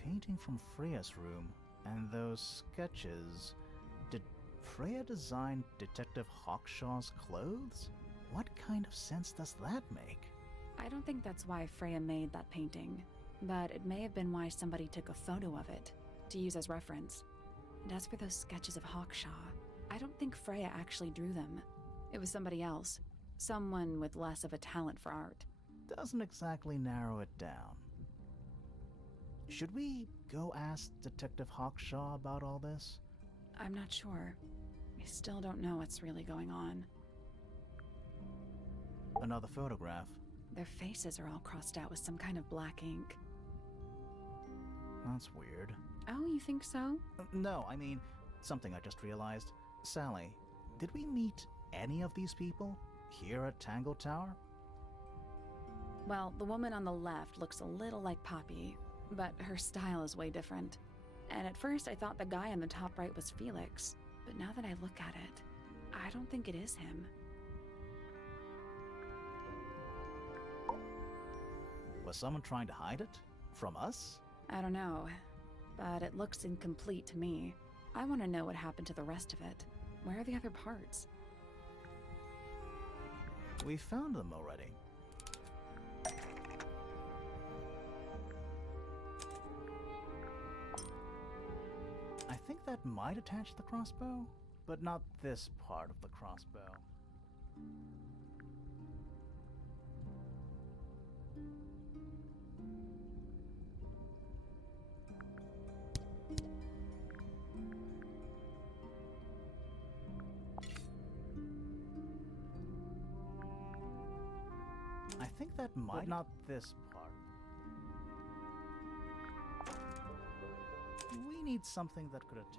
Painting from Freya's room and those sketches. Did Freya design Detective Hawkshaw's clothes? What kind of sense does that make? I don't think that's why Freya made that painting, but it may have been why somebody took a photo of it to use as reference. And as for those sketches of Hawkshaw, I don't think Freya actually drew them. It was somebody else, someone with less of a talent for art. Doesn't exactly narrow it down. Should we go ask Detective Hawkshaw about all this? I'm not sure. I still don't know what's really going on. Another photograph. Their faces are all crossed out with some kind of black ink. That's weird. Oh, you think so? No, I mean, something I just realized. Sally, did we meet any of these people here at Tangle Tower? Well, the woman on the left looks a little like Poppy, but her style is way different. And at first I thought the guy on the top right was Felix, but now that I look at it, I don't think it is him. Was someone trying to hide it? From us? I don't know, but it looks incomplete to me. I want to know what happened to the rest of it. Where are the other parts? We found them already. I think that might attach the crossbow, but not this part of the crossbow. I think that might, but not this part. We need something that could attach.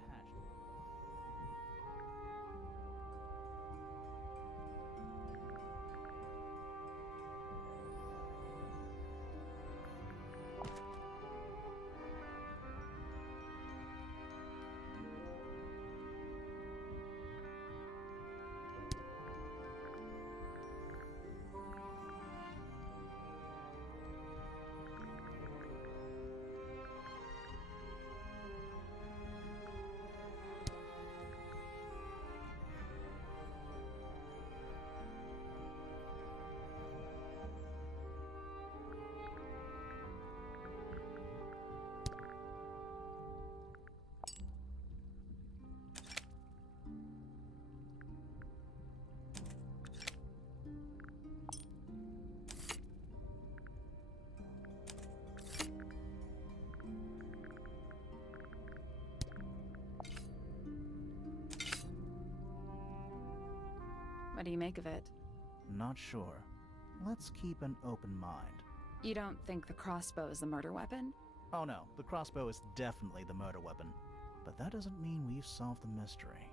What do you make of it? Not sure. Let's keep an open mind. You don't think the crossbow is the murder weapon? Oh no, the crossbow is definitely the murder weapon. But that doesn't mean we've solved the mystery.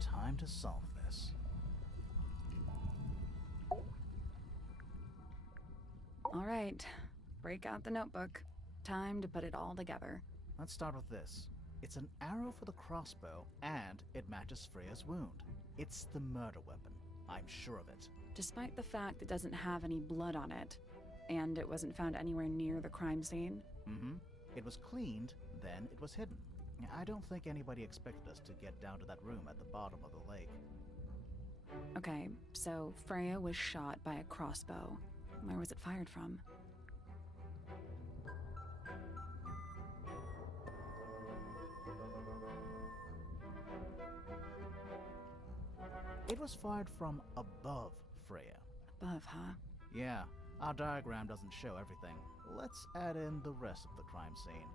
Time to solve this. All right, break out the notebook. Time to put it all together. Let's start with this. It's an arrow for the crossbow, and it matches Freya's wound. It's the murder weapon. I'm sure of it. Despite the fact it doesn't have any blood on it, and it wasn't found anywhere near the crime scene. Mm-hmm. It was cleaned, then it was hidden. I don't think anybody expected us to get down to that room at the bottom of the lake. Okay, so Freya was shot by a crossbow. Where was it fired from? It was fired from above Freya. Above, huh? Yeah, our diagram doesn't show everything. Let's add in the rest of the crime scene.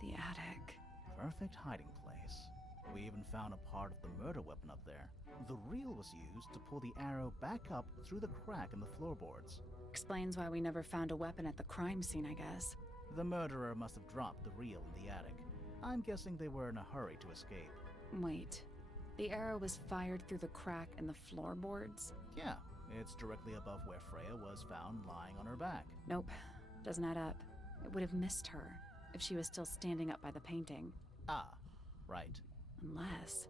The attic. Perfect hiding place. We even found a part of the murder weapon up there. The reel was used to pull the arrow back up through the crack in the floorboards. Explains why we never found a weapon at the crime scene, I guess. The murderer must have dropped the reel in the attic. I'm guessing they were in a hurry to escape. Wait. The arrow was fired through the crack in the floorboards? Yeah, it's directly above where Freya was found lying on her back. Nope. Doesn't add up. It would have missed her if she was still standing up by the painting. Ah, right. Unless...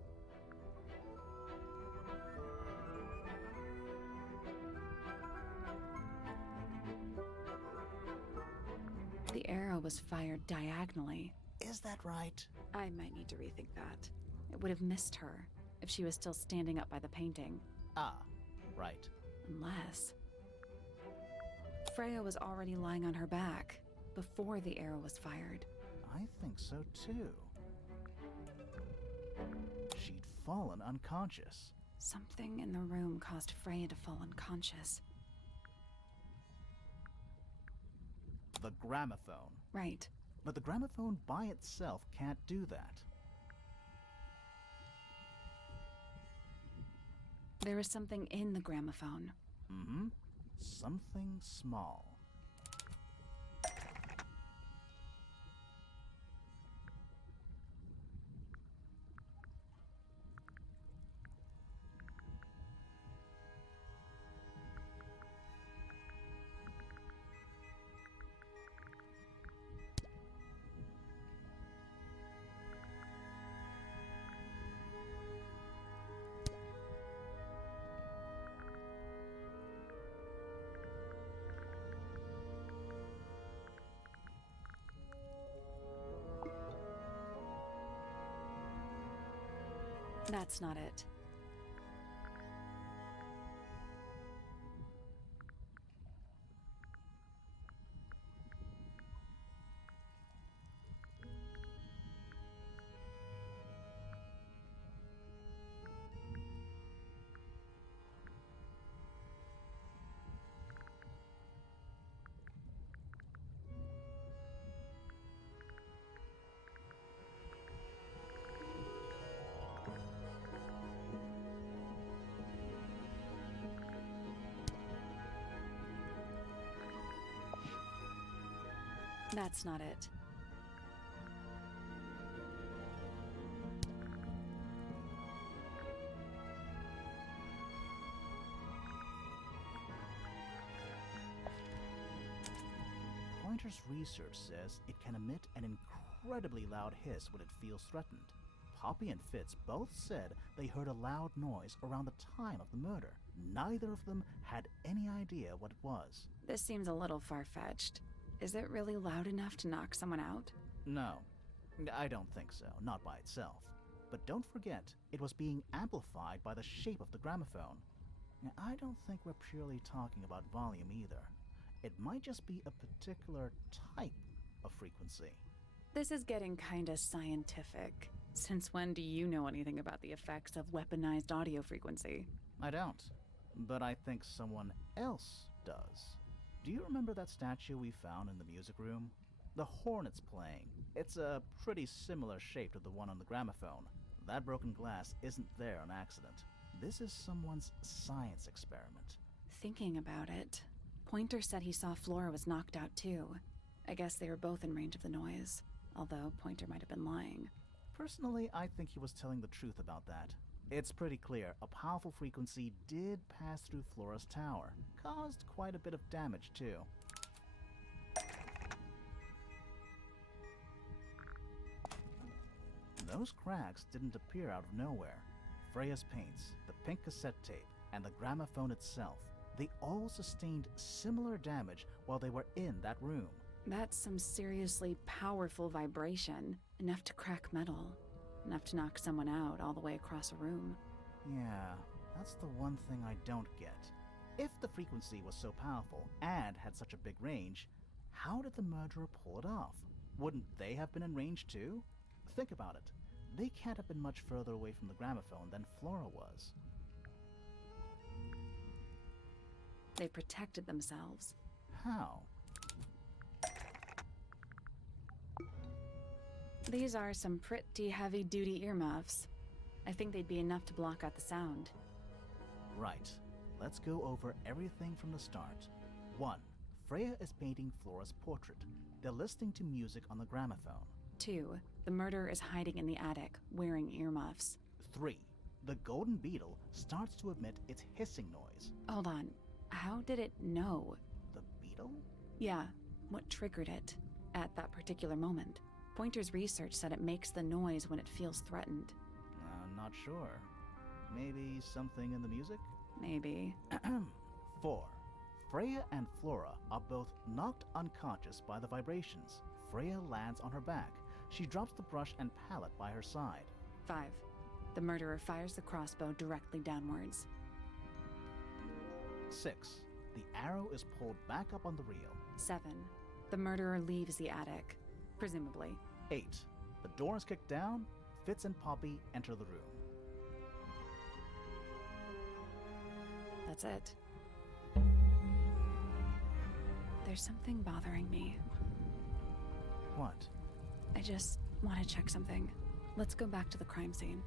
The arrow was fired diagonally. Is that right? I might need to rethink that. It would have missed her if she was still standing up by the painting. Ah, right. Unless... Freya was already lying on her back before the arrow was fired. I think so too. She'd fallen unconscious. Something in the room caused Freya to fall unconscious. The gramophone. Right. But the gramophone by itself can't do that. There is something in the gramophone. Mm-hmm. Something small. That's not it. That's not it. Pointer's research says it can emit an incredibly loud hiss when it feels threatened. Poppy and Fitz both said they heard a loud noise around the time of the murder. Neither of them had any idea what it was. This seems a little far-fetched. Is it really loud enough to knock someone out? No, I don't think so, not by itself. But don't forget, it was being amplified by the shape of the gramophone. I don't think we're purely talking about volume either. It might just be a particular type of frequency. This is getting kinda scientific. Since when do you know anything about the effects of weaponized audio frequency? I don't, but I think someone else does. Do you remember that statue we found in the music room? The horn it's playing. It's a pretty similar shape to the one on the gramophone. That broken glass isn't there on accident. This is someone's science experiment. Thinking about it, Pointer said he saw Flora was knocked out too. I guess they were both in range of the noise, although Pointer might have been lying. Personally, I think he was telling the truth about that. It's pretty clear a powerful frequency did pass through Flora's tower. Caused quite a bit of damage, too. Those cracks didn't appear out of nowhere. Freya's paints, the pink cassette tape, and the gramophone itself, they all sustained similar damage while they were in that room. That's some seriously powerful vibration, enough to crack metal. Enough to knock someone out all the way across a room. Yeah, that's the one thing I don't get. If the frequency was so powerful and had such a big range, how did the murderer pull it off? Wouldn't they have been in range too? Think about it. They can't have been much further away from the gramophone than Flora was. They protected themselves. How? These are some pretty heavy-duty earmuffs. I think they'd be enough to block out the sound. Right. Let's go over everything from the start. 1. Freya is painting Flora's portrait. They're listening to music on the gramophone. 2. The murderer is hiding in the attic, wearing earmuffs. 3. The golden beetle starts to emit its hissing noise. Hold on. How did it know? The beetle? Yeah, what triggered it at that particular moment? Pointer's research said it makes the noise when it feels threatened. Not sure. Maybe something in the music? Maybe. 4. Freya and Flora are both knocked unconscious by the vibrations. Freya lands on her back. She drops the brush and palette by her side. 5. The murderer fires the crossbow directly downwards. 6. The arrow is pulled back up on the reel. 7. The murderer leaves the attic, presumably. 8. The door is kicked down. Fitz and Poppy enter the room. That's it. There's something bothering me. What? I just want to check something. Let's go back to the crime scene.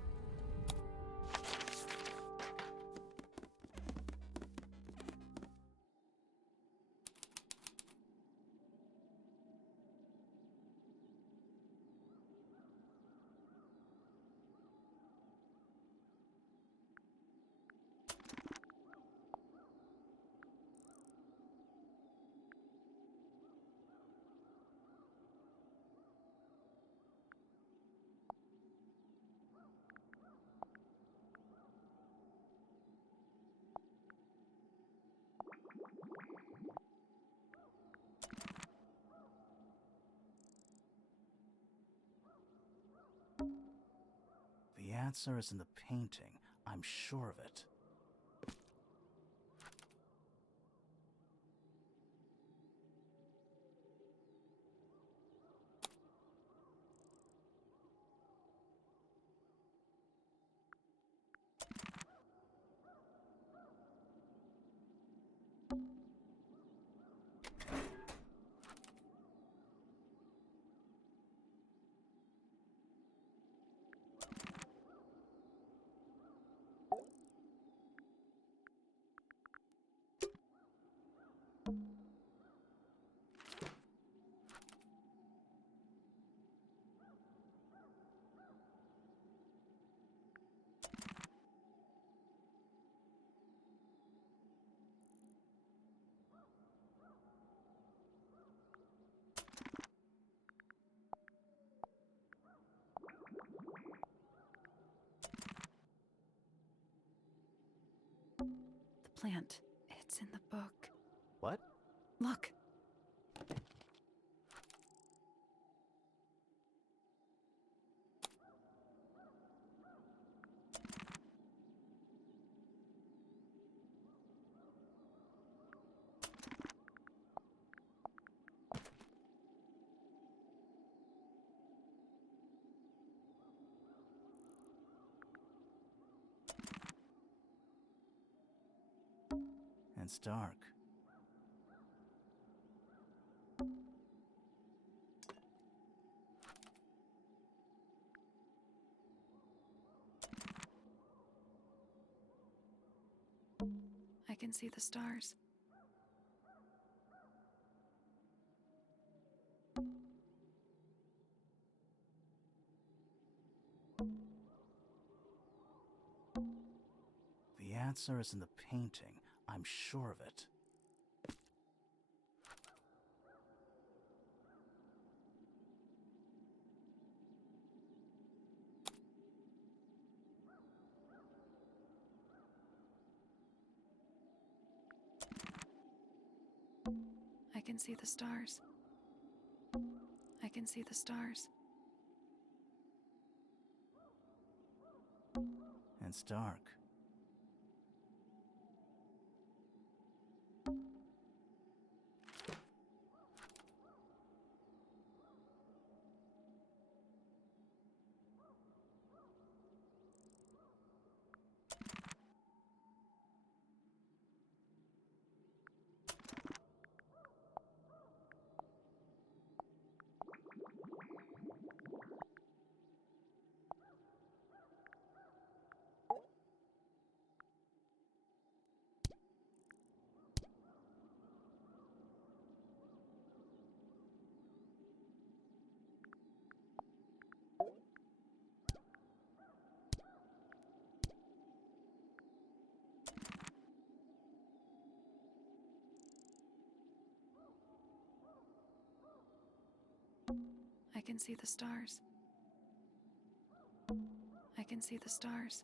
The answer is in the painting. I'm sure of it. The plant. It's in the book. What? Look. It's dark. I can see the stars. The answer is in the painting. I'm sure of it. I can see the stars. I can see the stars. It's dark. can see the stars. I can see the stars.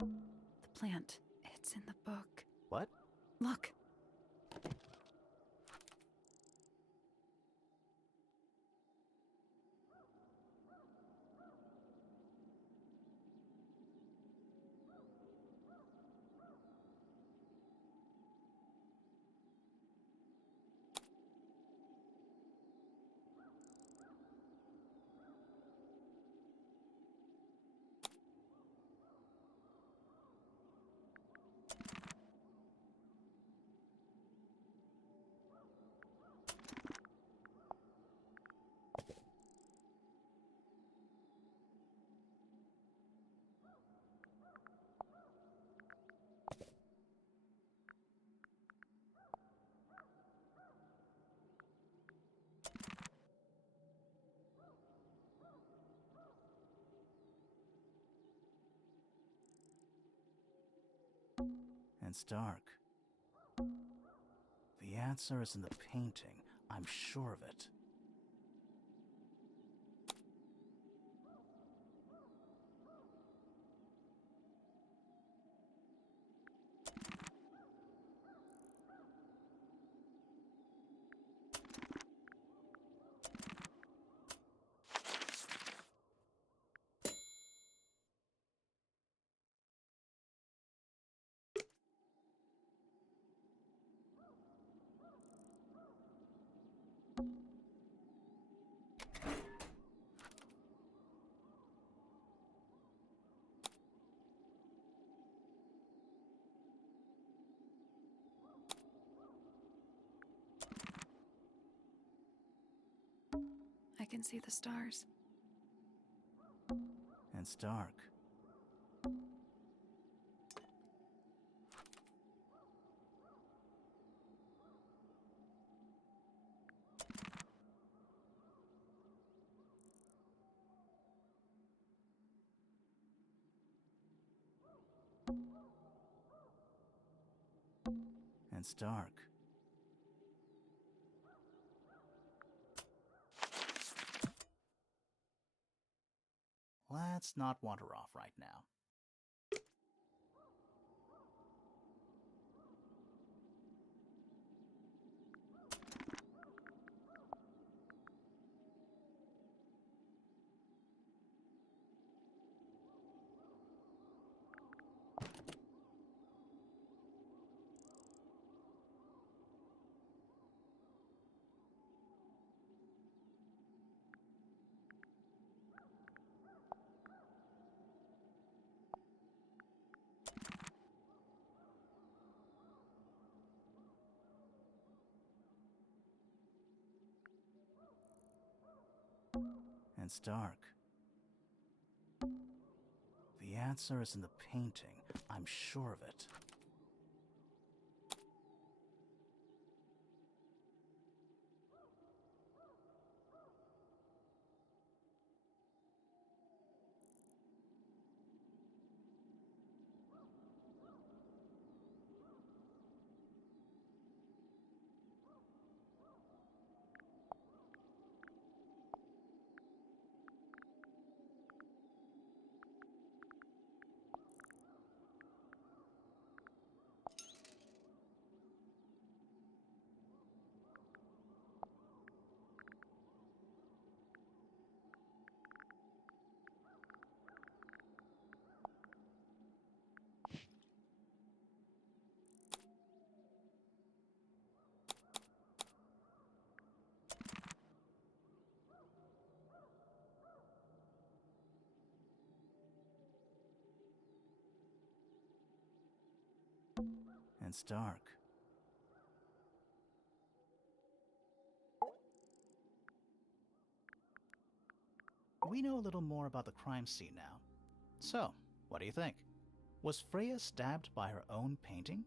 The plant. It's in the book. What? Look. It's dark. The answer is in the painting. I'm sure of it. I can see the stars. It's dark. It's dark. Let's not wander off right now. it's dark. The answer is in the painting. I'm sure of it. It's dark. We know a little more about the crime scene now. So, what do you think? Was Freya stabbed by her own painting?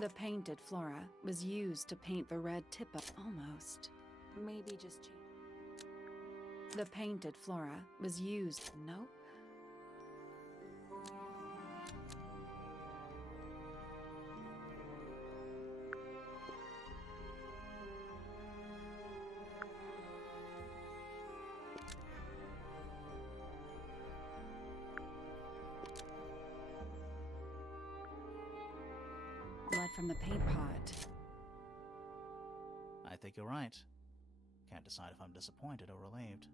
The painted flora was used to paint the red tip of almost. Maybe just change. The painted flora was used. Nope. Blood from the paint pot. I think you're right. Can't decide if I'm disappointed or relieved.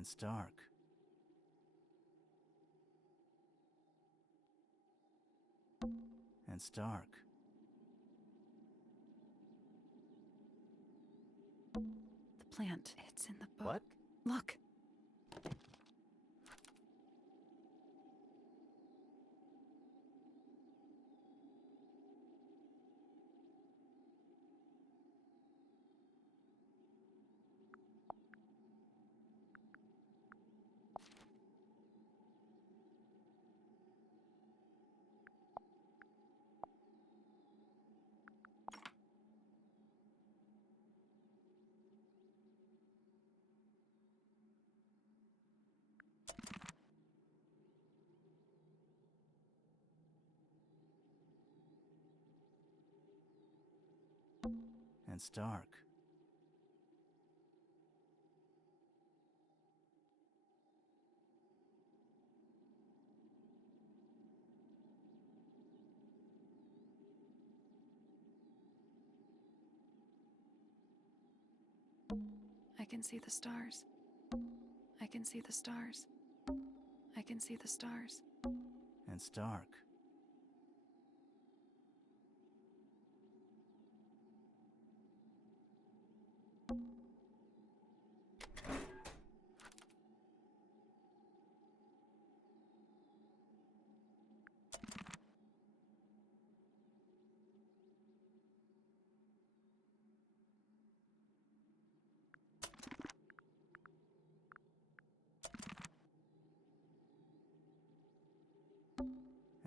It's dark. It's dark. The plant. It's in the book. What? Look. It's dark. can see the stars. I can see the stars. I can see the stars. It's dark.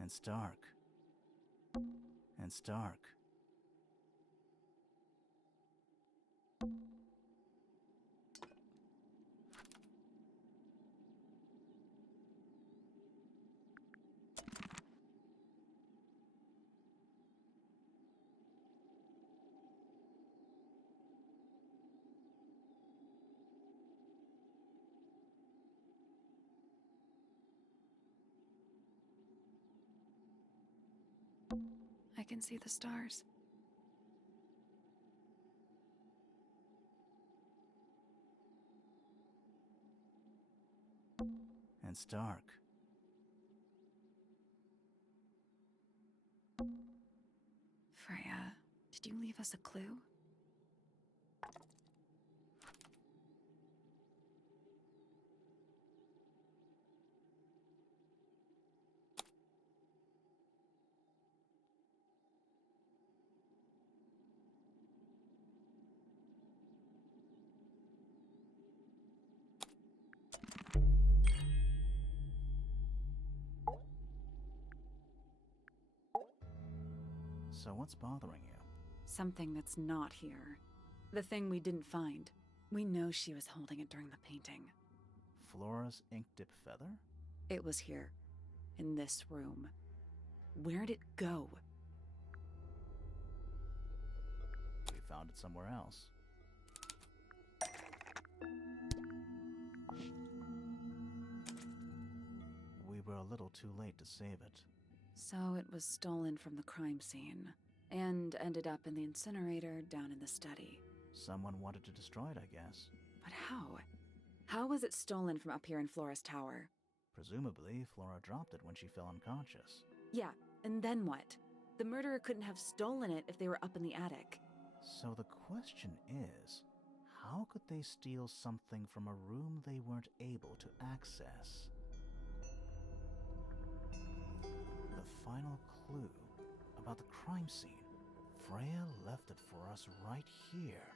It's dark. It's dark. I can see the stars. It's dark. Freya, did you leave us a clue? So what's bothering you? Something that's not here. The thing we didn't find. We know she was holding it during the painting. Flora's ink dip feather? It was here. In this room. Where'd it go? We found it somewhere else. We were a little too late to save it. So it was stolen from the crime scene. And ended up in the incinerator down in the study. Someone wanted to destroy it, I guess. But how? How was it stolen from up here in Flora's tower? Presumably, Flora dropped it when she fell unconscious. Yeah, and then what? The murderer couldn't have stolen it if they were up in the attic. So the question is, how could they steal something from a room they weren't able to access? The final clue about the crime scene. Freya left it for us right here.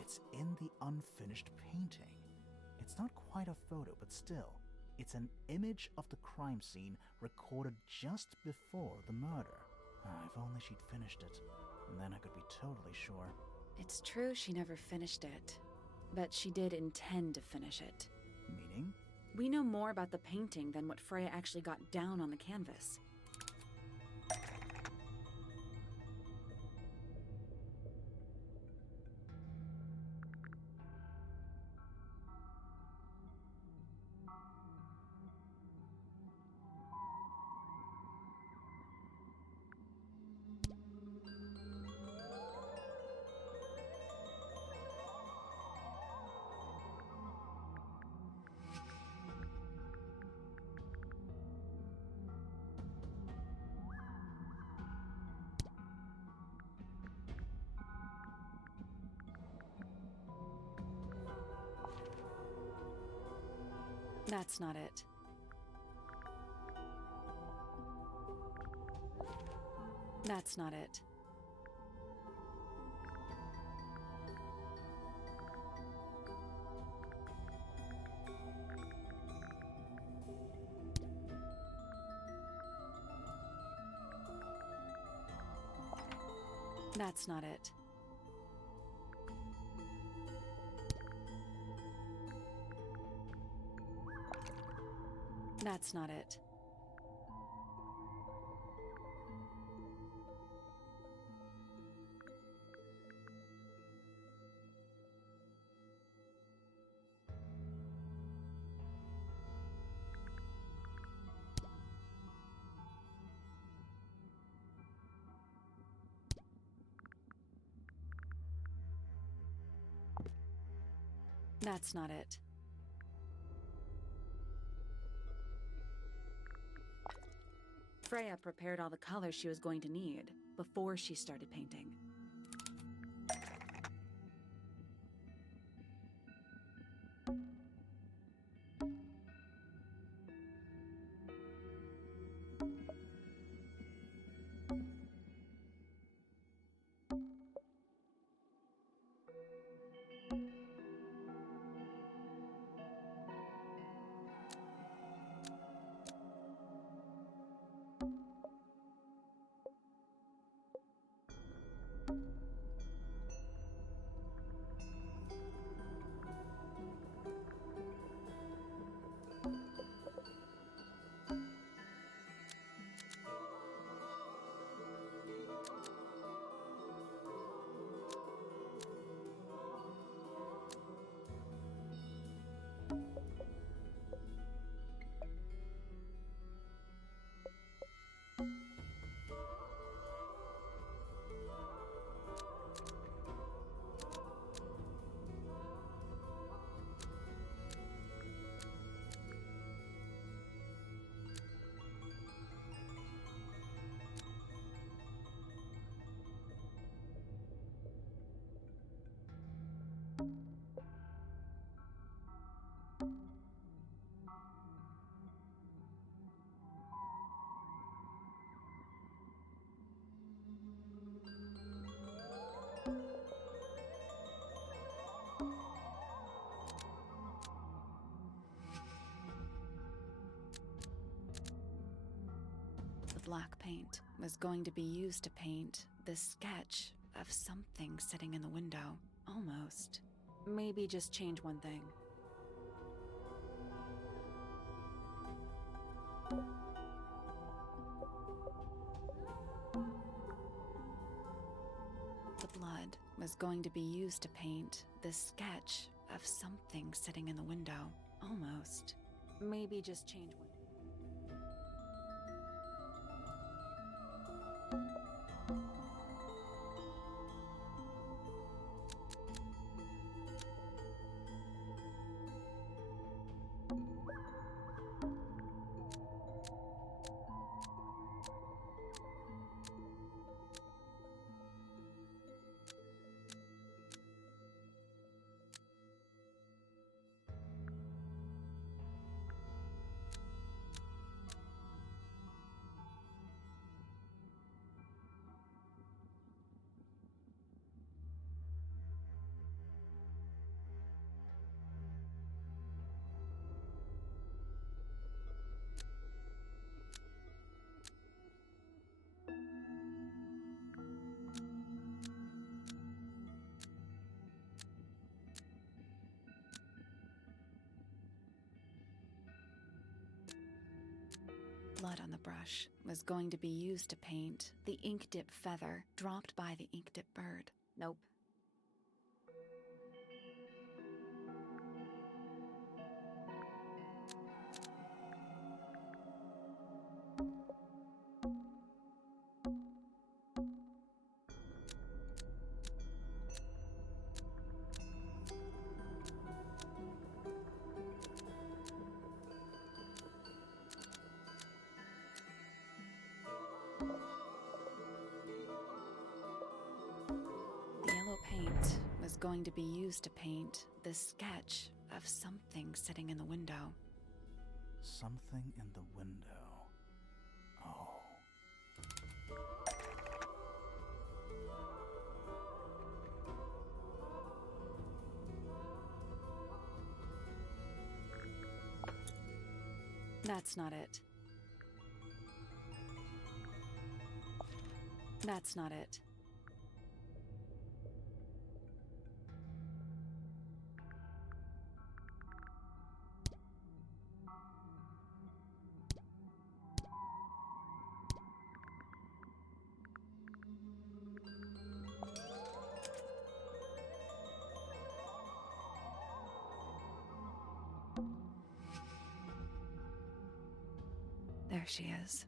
It's in the unfinished painting. It's not quite a photo, but still, it's an image of the crime scene recorded just before the murder. If only she'd finished it, and then I could be totally sure. It's true she never finished it, but she did intend to finish it. Meaning? We know more about the painting than what Freya actually got down on the canvas. That's not it. That's not it. That's not it. That's not it. That's not it. Freya prepared all the colors she was going to need before she started painting. The black paint was going to be used to paint this sketch of something sitting in the window. Almost. Maybe just change one thing. The blood was going to be used to paint this sketch of something sitting in the window. Almost. Maybe just change one. Blood on the brush was going to be used to paint the ink dip feather dropped by the ink dip bird. Nope. Paint was going to be used to paint the sketch of something sitting in the window. Something in the window. Oh. That's not it. That's not it. There she is.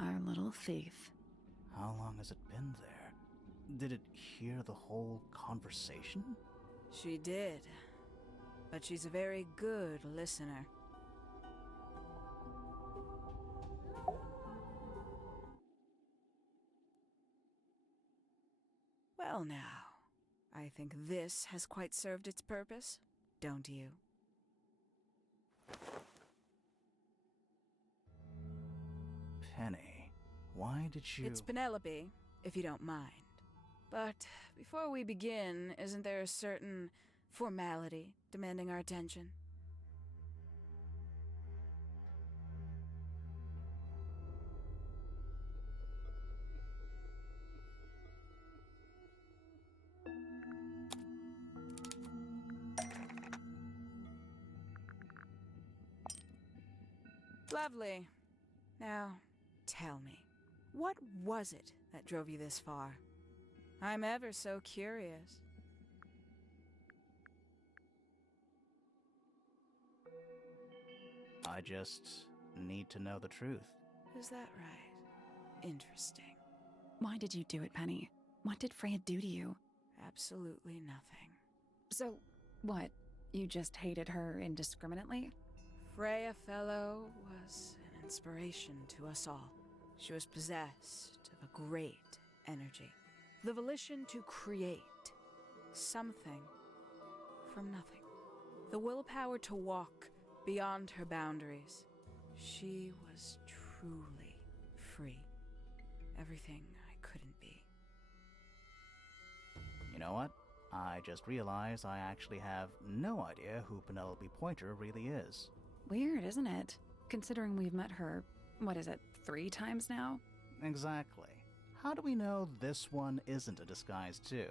Our little thief. How long has it been there? Did it hear the whole conversation? She did. But she's a very good listener. Well now, I think this has quite served its purpose, don't you? Penny, why did you... It's Penelope, if you don't mind. But before we begin, isn't there a certain formality demanding our attention? Lovely. Now, tell me, what was it that drove you this far? I'm ever so curious. I just need to know the truth. Is that right? Interesting. Why did you do it, Penny? What did Freya do to you? Absolutely nothing. So, what? You just hated her indiscriminately? Freya Fellow was an inspiration to us all. She was possessed of a great energy. The volition to create something from nothing. The willpower to walk beyond her boundaries. She was truly free. Everything I couldn't be. You know what? I just realized I actually have no idea who Penelope Pointer really is. Weird, isn't it? Considering we've met her, 3 times now? Exactly. How do we know this one isn't a disguise too?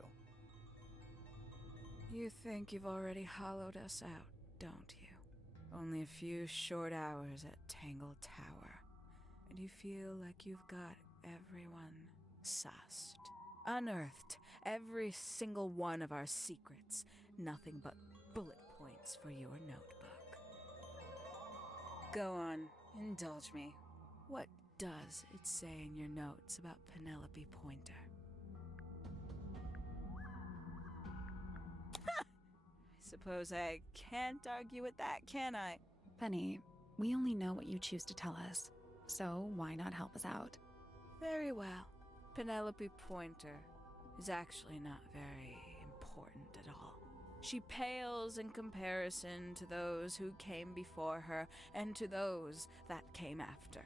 You think you've already hollowed us out, don't you? Only a few short hours at Tangle Tower, and you feel like you've got everyone sussed. Unearthed every single one of our secrets. Nothing but bullet points for your notebook. Go on, indulge me. What does it say in your notes about Penelope Pointer? I suppose I can't argue with that, can I? Penny, we only know what you choose to tell us, so why not help us out? Very well. Penelope Pointer is actually not very important at all. She pales in comparison to those who came before her and to those that came after.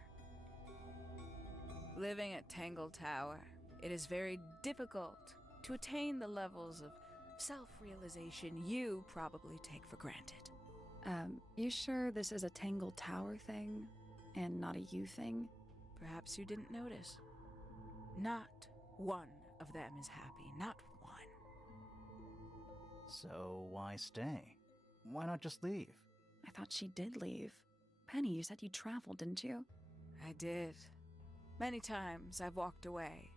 Living at Tangle Tower, it is very difficult to attain the levels of self-realization you probably take for granted. You sure this is a Tangle Tower thing, and not a you thing? Perhaps you didn't notice. Not one of them is happy, not one. So why stay? Why not just leave? I thought she did leave. Penny, you said you traveled, didn't you? I did. Many times I've walked away.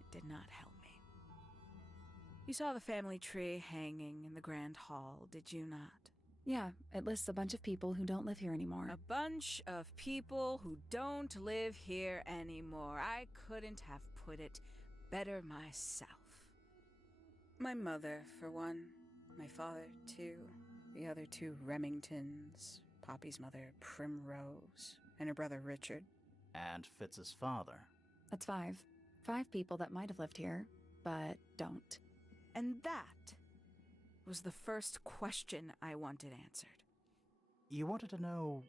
It did not help me. You saw the family tree hanging in the grand hall, did you not? Yeah, it lists a bunch of people who don't live here anymore. A bunch of people who don't live here anymore. I couldn't have put it better myself. My mother, for one. My father, too. The other 2 Remingtons. Poppy's mother, Primrose. And her brother, Richard. And Fitz's father. That's 5. 5 people that might have lived here, but don't. And that was the first question I wanted answered. You wanted to know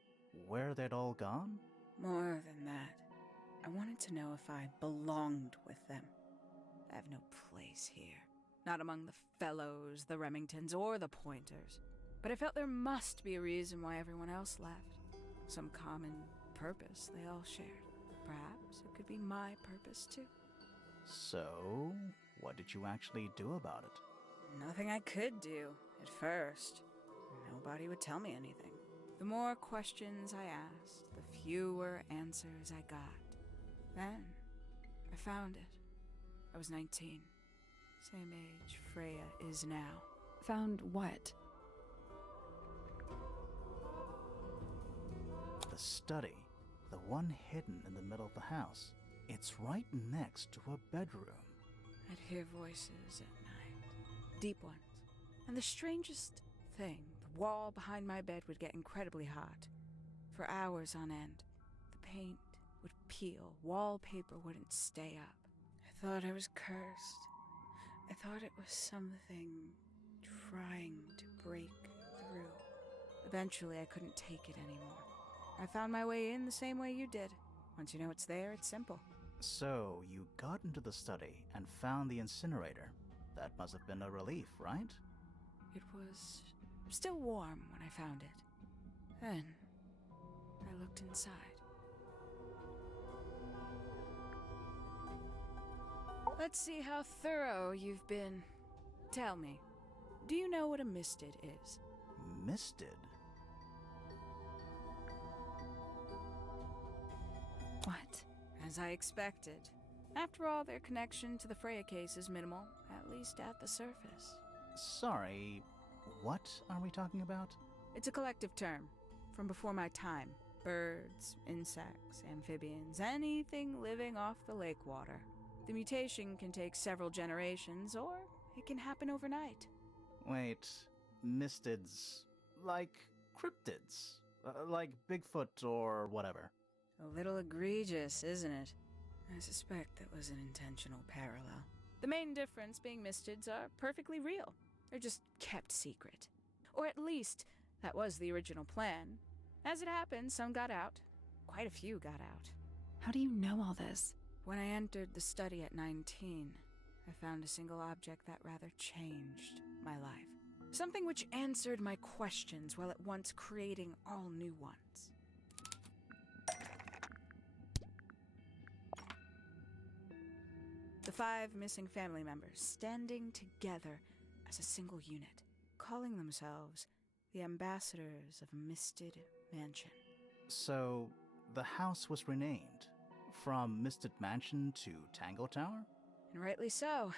where they'd all gone? More than that, I wanted to know if I belonged with them. I have no place here. Not among the Fellows, the Remingtons, or the Pointers. But I felt there must be a reason why everyone else left. Some common purpose they all shared. Perhaps it could be my purpose, too. So, what did you actually do about it? Nothing I could do, at first. Nobody would tell me anything. The more questions I asked, the fewer answers I got. Then, I found it. I was 19. Same age Freya is now. Found what? The study. The one hidden in the middle of the house. It's right next to a bedroom. I'd hear voices at night, deep ones. And the strangest thing, the wall behind my bed would get incredibly hot. For hours on end, the paint would peel, wallpaper wouldn't stay up. I thought I was cursed. I thought it was something trying to break through. Eventually, I couldn't take it anymore. I found my way in the same way you did. Once you know it's there, it's simple. So, you got into the study and found the incinerator. That must have been a relief, right? It was still warm when I found it. Then, I looked inside. Let's see how thorough you've been. Tell me, do you know what a misted is? Misted? What? As I expected. After all, their connection to the Freya case is minimal, at least at the surface. Sorry, what are we talking about? It's a collective term, from before my time. Birds, insects, amphibians, anything living off the lake water. The mutation can take several generations, or it can happen overnight. Wait, mistids, like cryptids, like Bigfoot or whatever. A little egregious, isn't it? I suspect that was an intentional parallel. The main difference being mistids are perfectly real. They're just kept secret. Or at least, that was the original plan. As it happened, some got out. Quite a few got out. How do you know all this? When I entered the study at 19, I found a single object that rather changed my life. Something which answered my questions while at once creating all new ones. The 5 missing family members standing together as a single unit, calling themselves the ambassadors of Misted Mansion. So, the house was renamed from Misted Mansion to Tangle Tower? And rightly so.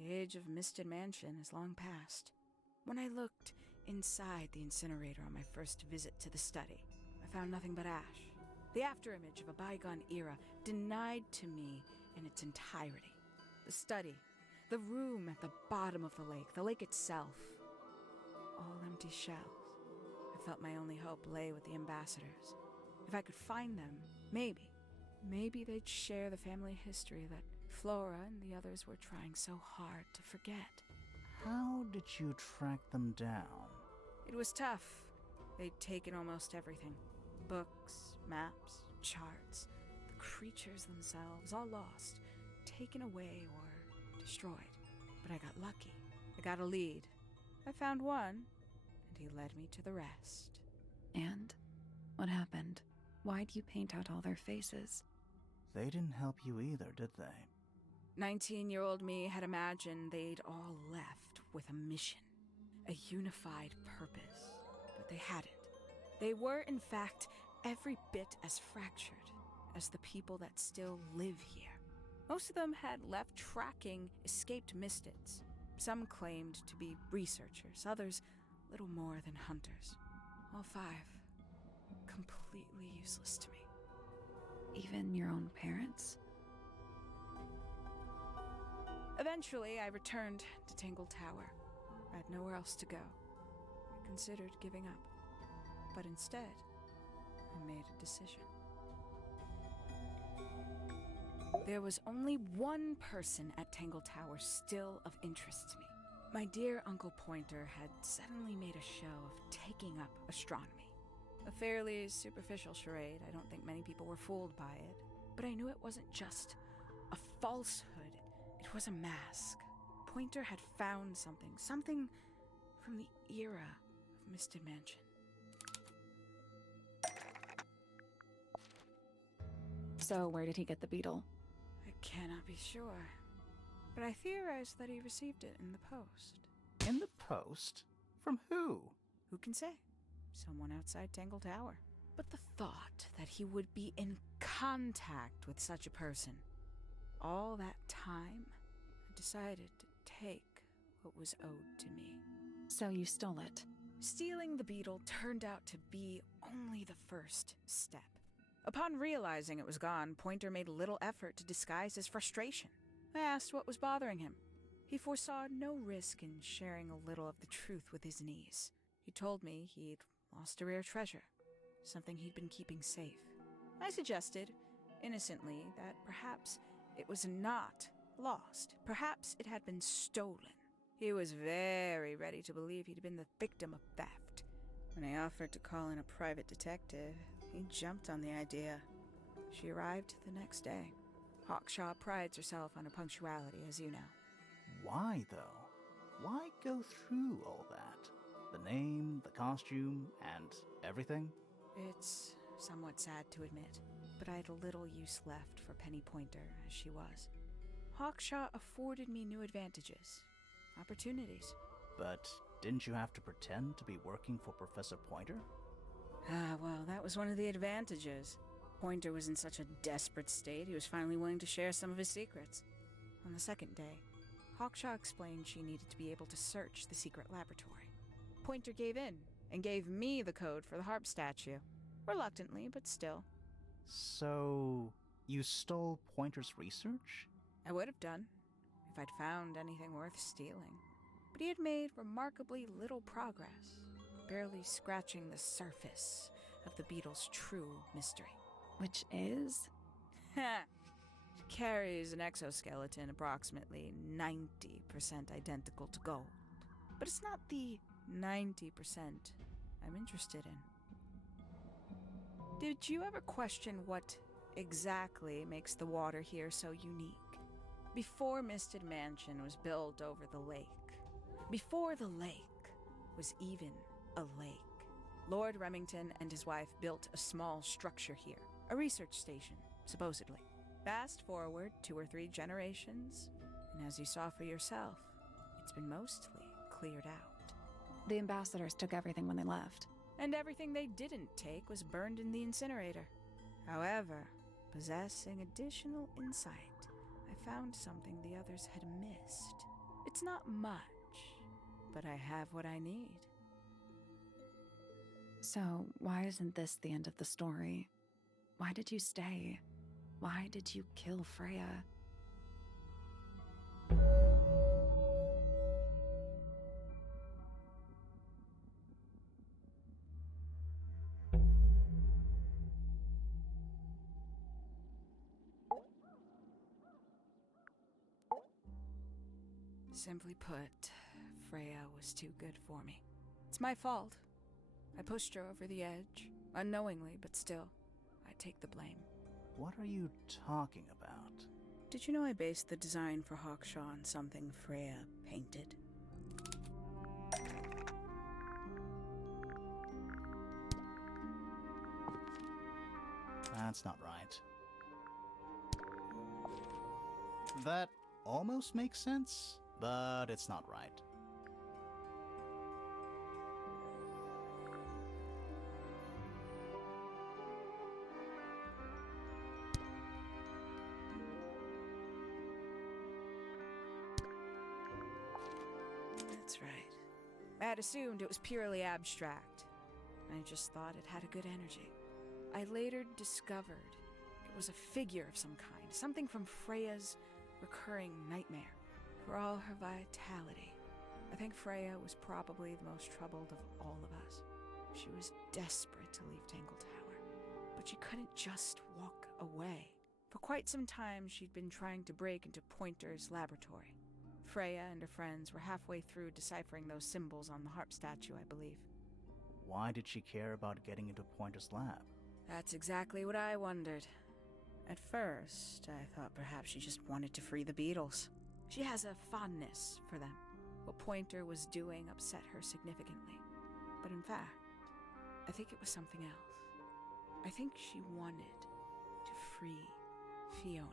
The age of Misted Mansion is long past. When I looked inside the incinerator on my first visit to the study, I found nothing but ash. The afterimage of a bygone era, denied to me in its entirety. The study, the room at the bottom of the lake itself, all empty shells. I felt my only hope lay with the ambassadors. If I could find them, maybe they'd share the family history that Flora and the others were trying so hard to forget. How did you track them down? It was tough. They'd taken almost everything. Books, maps, charts, the creatures themselves, all lost, taken away or destroyed. But I got lucky. I got a lead. I found one, and he led me to the rest. And? What happened? Why'd you paint out all their faces? They didn't help you either, did they? 19-year-old me had imagined they'd all left with a mission, a unified purpose, but they hadn't. They were, in fact, every bit as fractured as the people that still live here. Most of them had left tracking escaped mistids. Some claimed to be researchers, others little more than hunters. All 5, completely useless to me. Even your own parents? Eventually, I returned to Tangle Tower. I had nowhere else to go. I considered giving up, but instead, I made a decision. There was only one person at Tangle Tower still of interest to me. My dear Uncle Pointer had suddenly made a show of taking up astronomy. A fairly superficial charade. I don't think many people were fooled by it. But I knew it wasn't just a falsehood. It was a mask. Pointer had found something from the era of Misted Mansion. So where did he get the beetle? I cannot be sure, but I theorize that he received it in the post. In the post? From who? Who can say? Someone outside Tangle Tower. But the thought that he would be in contact with such a person, all that time, I decided to take what was owed to me. So you stole it. Stealing the beetle turned out to be only the first step. Upon realizing it was gone, Pointer made little effort to disguise his frustration. I asked what was bothering him. He foresaw no risk in sharing a little of the truth with his niece. He told me he'd lost a rare treasure, something he'd been keeping safe. I suggested, innocently, that perhaps it was not lost. Perhaps it had been stolen. He was very ready to believe he'd been the victim of theft. When I offered to call in a private detective, he jumped on the idea. She arrived the next day. Hawkshaw prides herself on her punctuality, as you know. Why, though? Why go through all that? The name, the costume, and everything? It's somewhat sad to admit, but I had little use left for Penny Pointer as she was. Hawkshaw afforded me new advantages, opportunities. But didn't you have to pretend to be working for Professor Pointer? Well, that was one of the advantages. Pointer was in such a desperate state, he was finally willing to share some of his secrets. On the second day, Hawkshaw explained she needed to be able to search the secret laboratory. Pointer gave in and gave me the code for the harp statue. Reluctantly, but still. So, you stole Pointer's research? I would have done, if I'd found anything worth stealing. But he had made remarkably little progress, barely scratching the surface of the beetle's true mystery. Which is? She carries an exoskeleton approximately 90% identical to gold. But it's not the 90% I'm interested in. Did you ever question what exactly makes the water here so unique? Before Misted Mansion was built over the lake, before the lake was even a lake, Lord Remington and his wife built a small structure here, a research station, supposedly. Fast forward 2 or 3 generations, and as you saw for yourself, it's been mostly cleared out. The ambassadors took everything when they left. And everything they didn't take was burned in the incinerator. However, possessing additional insight, I found something the others had missed. It's not much, but I have what I need. So, why isn't this the end of the story? Why did you stay? Why did you kill Freya? Simply put, Freya was too good for me. It's my fault. I pushed her over the edge, unknowingly, but still, I take the blame. What are you talking about? Did you know I based the design for Hawkshaw on something Freya painted? That's not right. That almost makes sense, but it's not right. That's right. I had assumed it was purely abstract. I just thought it had a good energy. I later discovered it was a figure of some kind, something from Freya's recurring nightmare. For all her vitality, I think Freya was probably the most troubled of all of us. She was desperate to leave Tangle Tower, but she couldn't just walk away. For quite some time, she'd been trying to break into Pointer's laboratory. Freya and her friends were halfway through deciphering those symbols on the harp statue, I believe. Why did she care about getting into Pointer's lab? That's exactly what I wondered. At first, I thought perhaps she just wanted to free the beetles. She has a fondness for them. What Pointer was doing upset her significantly. But in fact, I think it was something else. I think she wanted to free Fiona.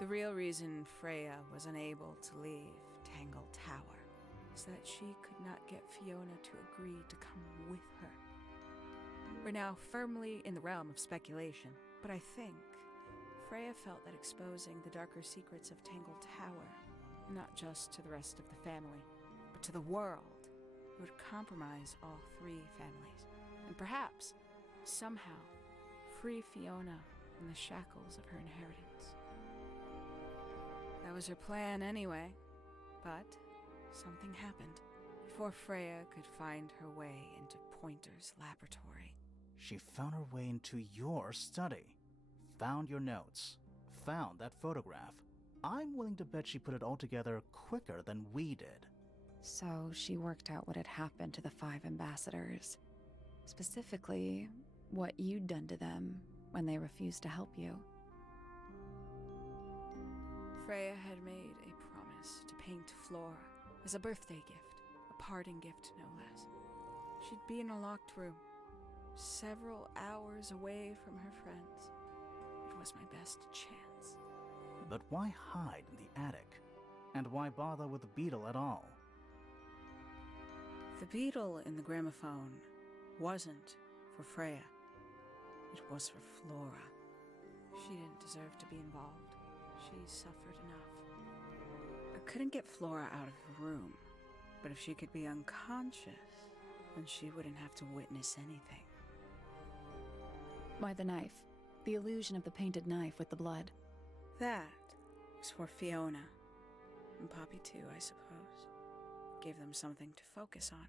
The real reason Freya was unable to leave Tangle Tower is that she could not get Fiona to agree to come with her. We're now firmly in the realm of speculation, but I think Freya felt that exposing the darker secrets of Tangle Tower, not just to the rest of the family, but to the world, would compromise all 3 families, and perhaps, somehow, free Fiona from the shackles of her inheritance. was her plan anyway. But something happened before Freya could find her way into Pointer's laboratory. She found her way into your study, found your notes, found that photograph. I'm willing to bet she put it all together quicker than we did. So she worked out what had happened to the 5 ambassadors. Specifically, what you'd done to them when they refused to help you. Freya had made a promise to paint Flora as a birthday gift, a parting gift no less. She'd be in a locked room, several hours away from her friends. It was my best chance. But why hide in the attic? And why bother with the beetle at all? The beetle in the gramophone wasn't for Freya. It was for Flora. She didn't deserve to be involved. She suffered enough. I couldn't get Flora out of the room, but if she could be unconscious, then she wouldn't have to witness anything. Why the knife? The illusion of the painted knife with the blood. That was for Fiona. And Poppy too, I suppose. Gave them something to focus on.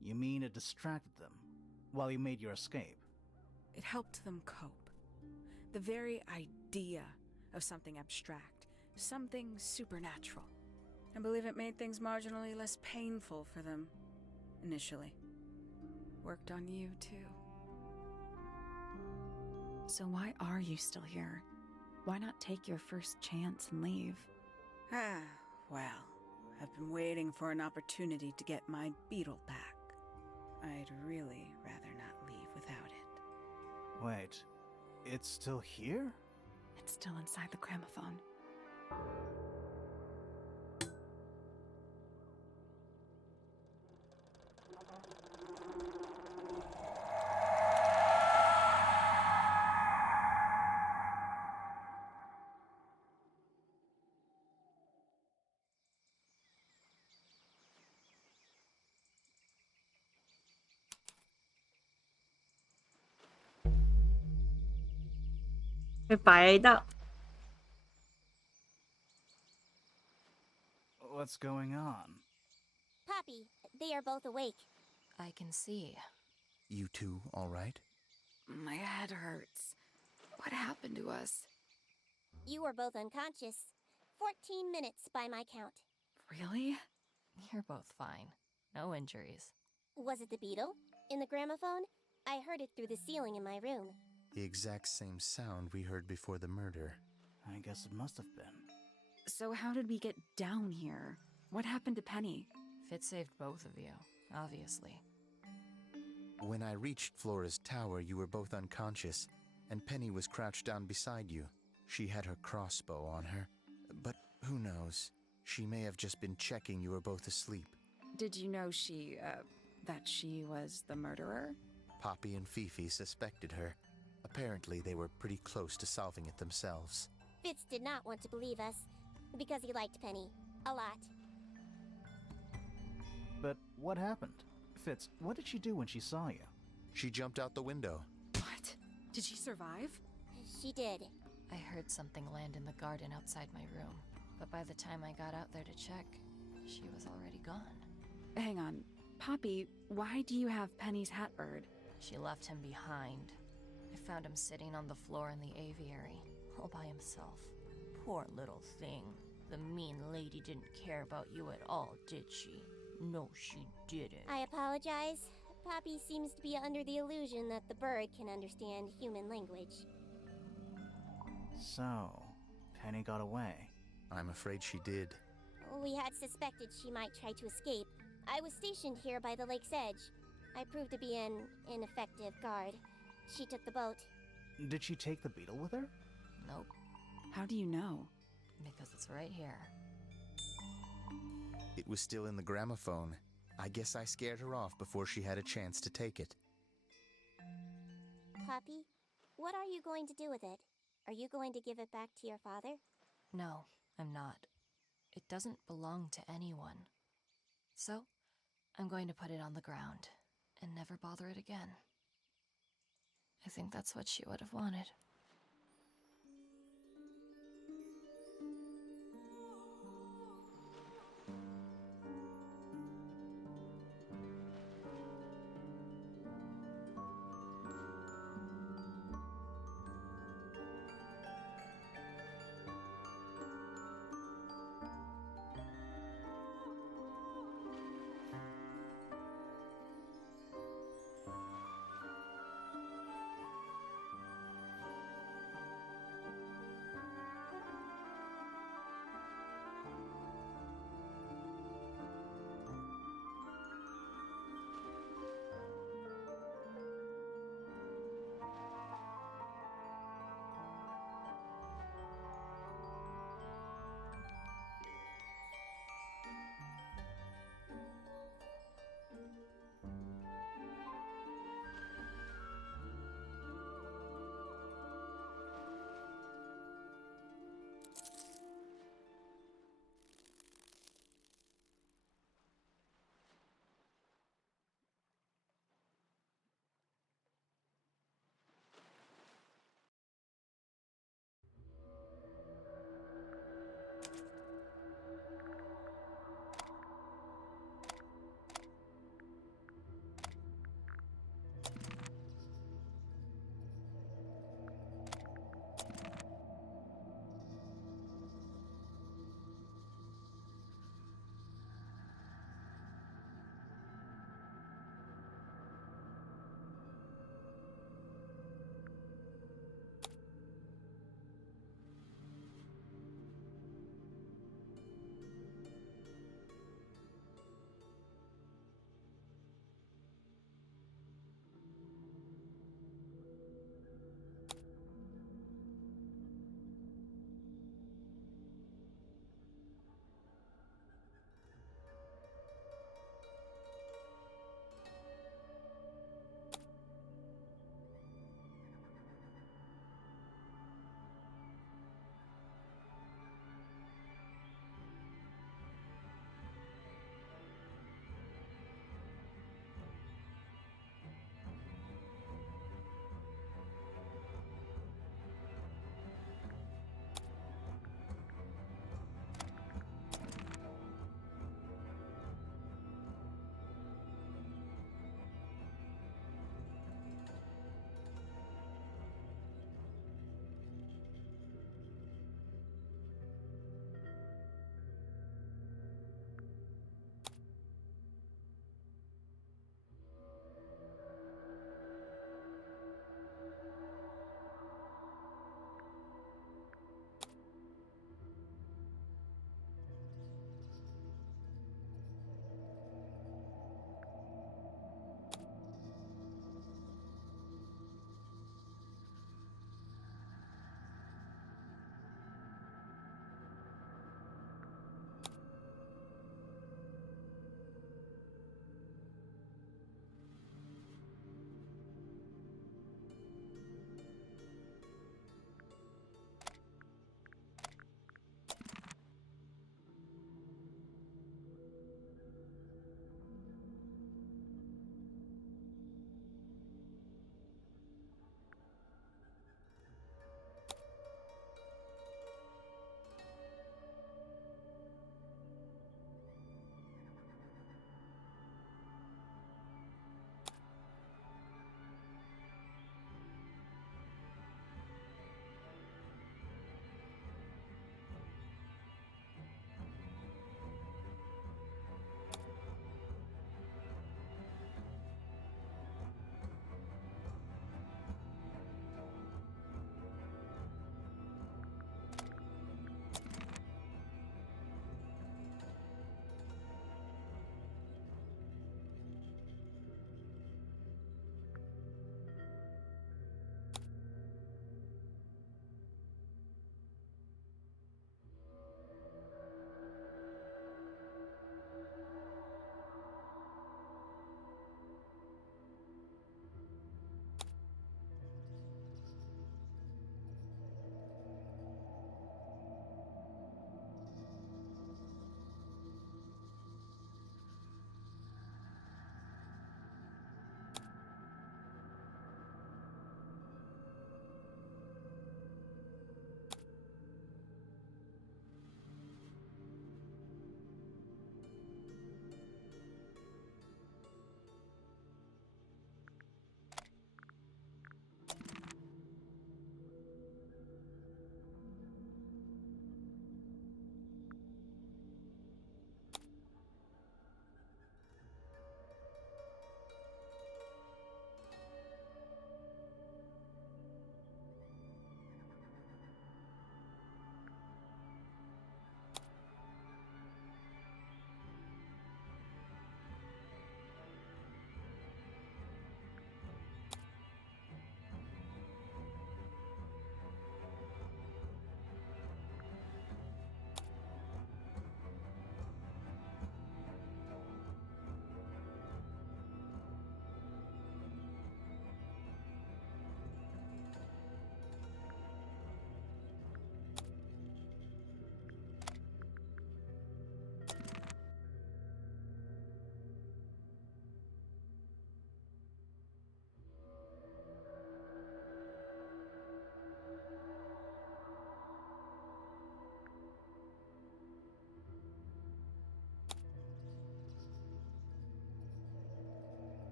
You mean it distracted them while you made your escape? It helped them cope. The very idea of something abstract, something supernatural. I believe it made things marginally less painful for them, initially. Worked on you, too. So why are you still here? Why not take your first chance and leave? Well, I've been waiting for an opportunity to get my beetle back. I'd really rather not leave without it. Wait, it's still here? It's still inside the gramophone.被白到。 What's going on? Poppy, they are both awake. I can see. You two all right? My head hurts. What happened to us? You were both unconscious. 14 minutes by my count. Really? You're both fine. No injuries. Was it the beetle? In the gramophone? I heard it through the ceiling in my room. The exact same sound we heard before the murder. I guess it must have been. So how did we get down here? What happened to Penny? Fitz saved both of you, obviously. When I reached Flora's tower, you were both unconscious, and Penny was crouched down beside you. She had her crossbow on her, but who knows? She may have just been checking you were both asleep. Did you know that she was the murderer? Poppy and Fifi suspected her. Apparently, they were pretty close to solving it themselves. Fitz did not want to believe us, because he liked Penny. A lot. But what happened? Fitz, what did she do when she saw you? She jumped out the window. What? Did she survive? She did. I heard something land in the garden outside my room, but by the time I got out there to check, she was already gone. Hang on. Poppy, why do you have Penny's hatbird? She left him behind. I found him sitting on the floor in the aviary, all by himself. Poor little thing. The mean lady didn't care about you at all, did she? No, she didn't. I apologize. Poppy seems to be under the illusion that the bird can understand human language. So, Penny got away. I'm afraid she did. We had suspected she might try to escape. I was stationed here by the lake's edge. I proved to be an ineffective guard. She took the boat. Did she take the beetle with her? Nope, How do you know? because it's right here. It was still in the gramophone. I guess I scared her off before she had a chance to take it. Poppy, what are you going to do with it? Are you going to give it back to your father? No, I'm not. It doesn't belong to anyone. So, I'm going to put it on the ground and never bother it again. I think that's what she would have wanted.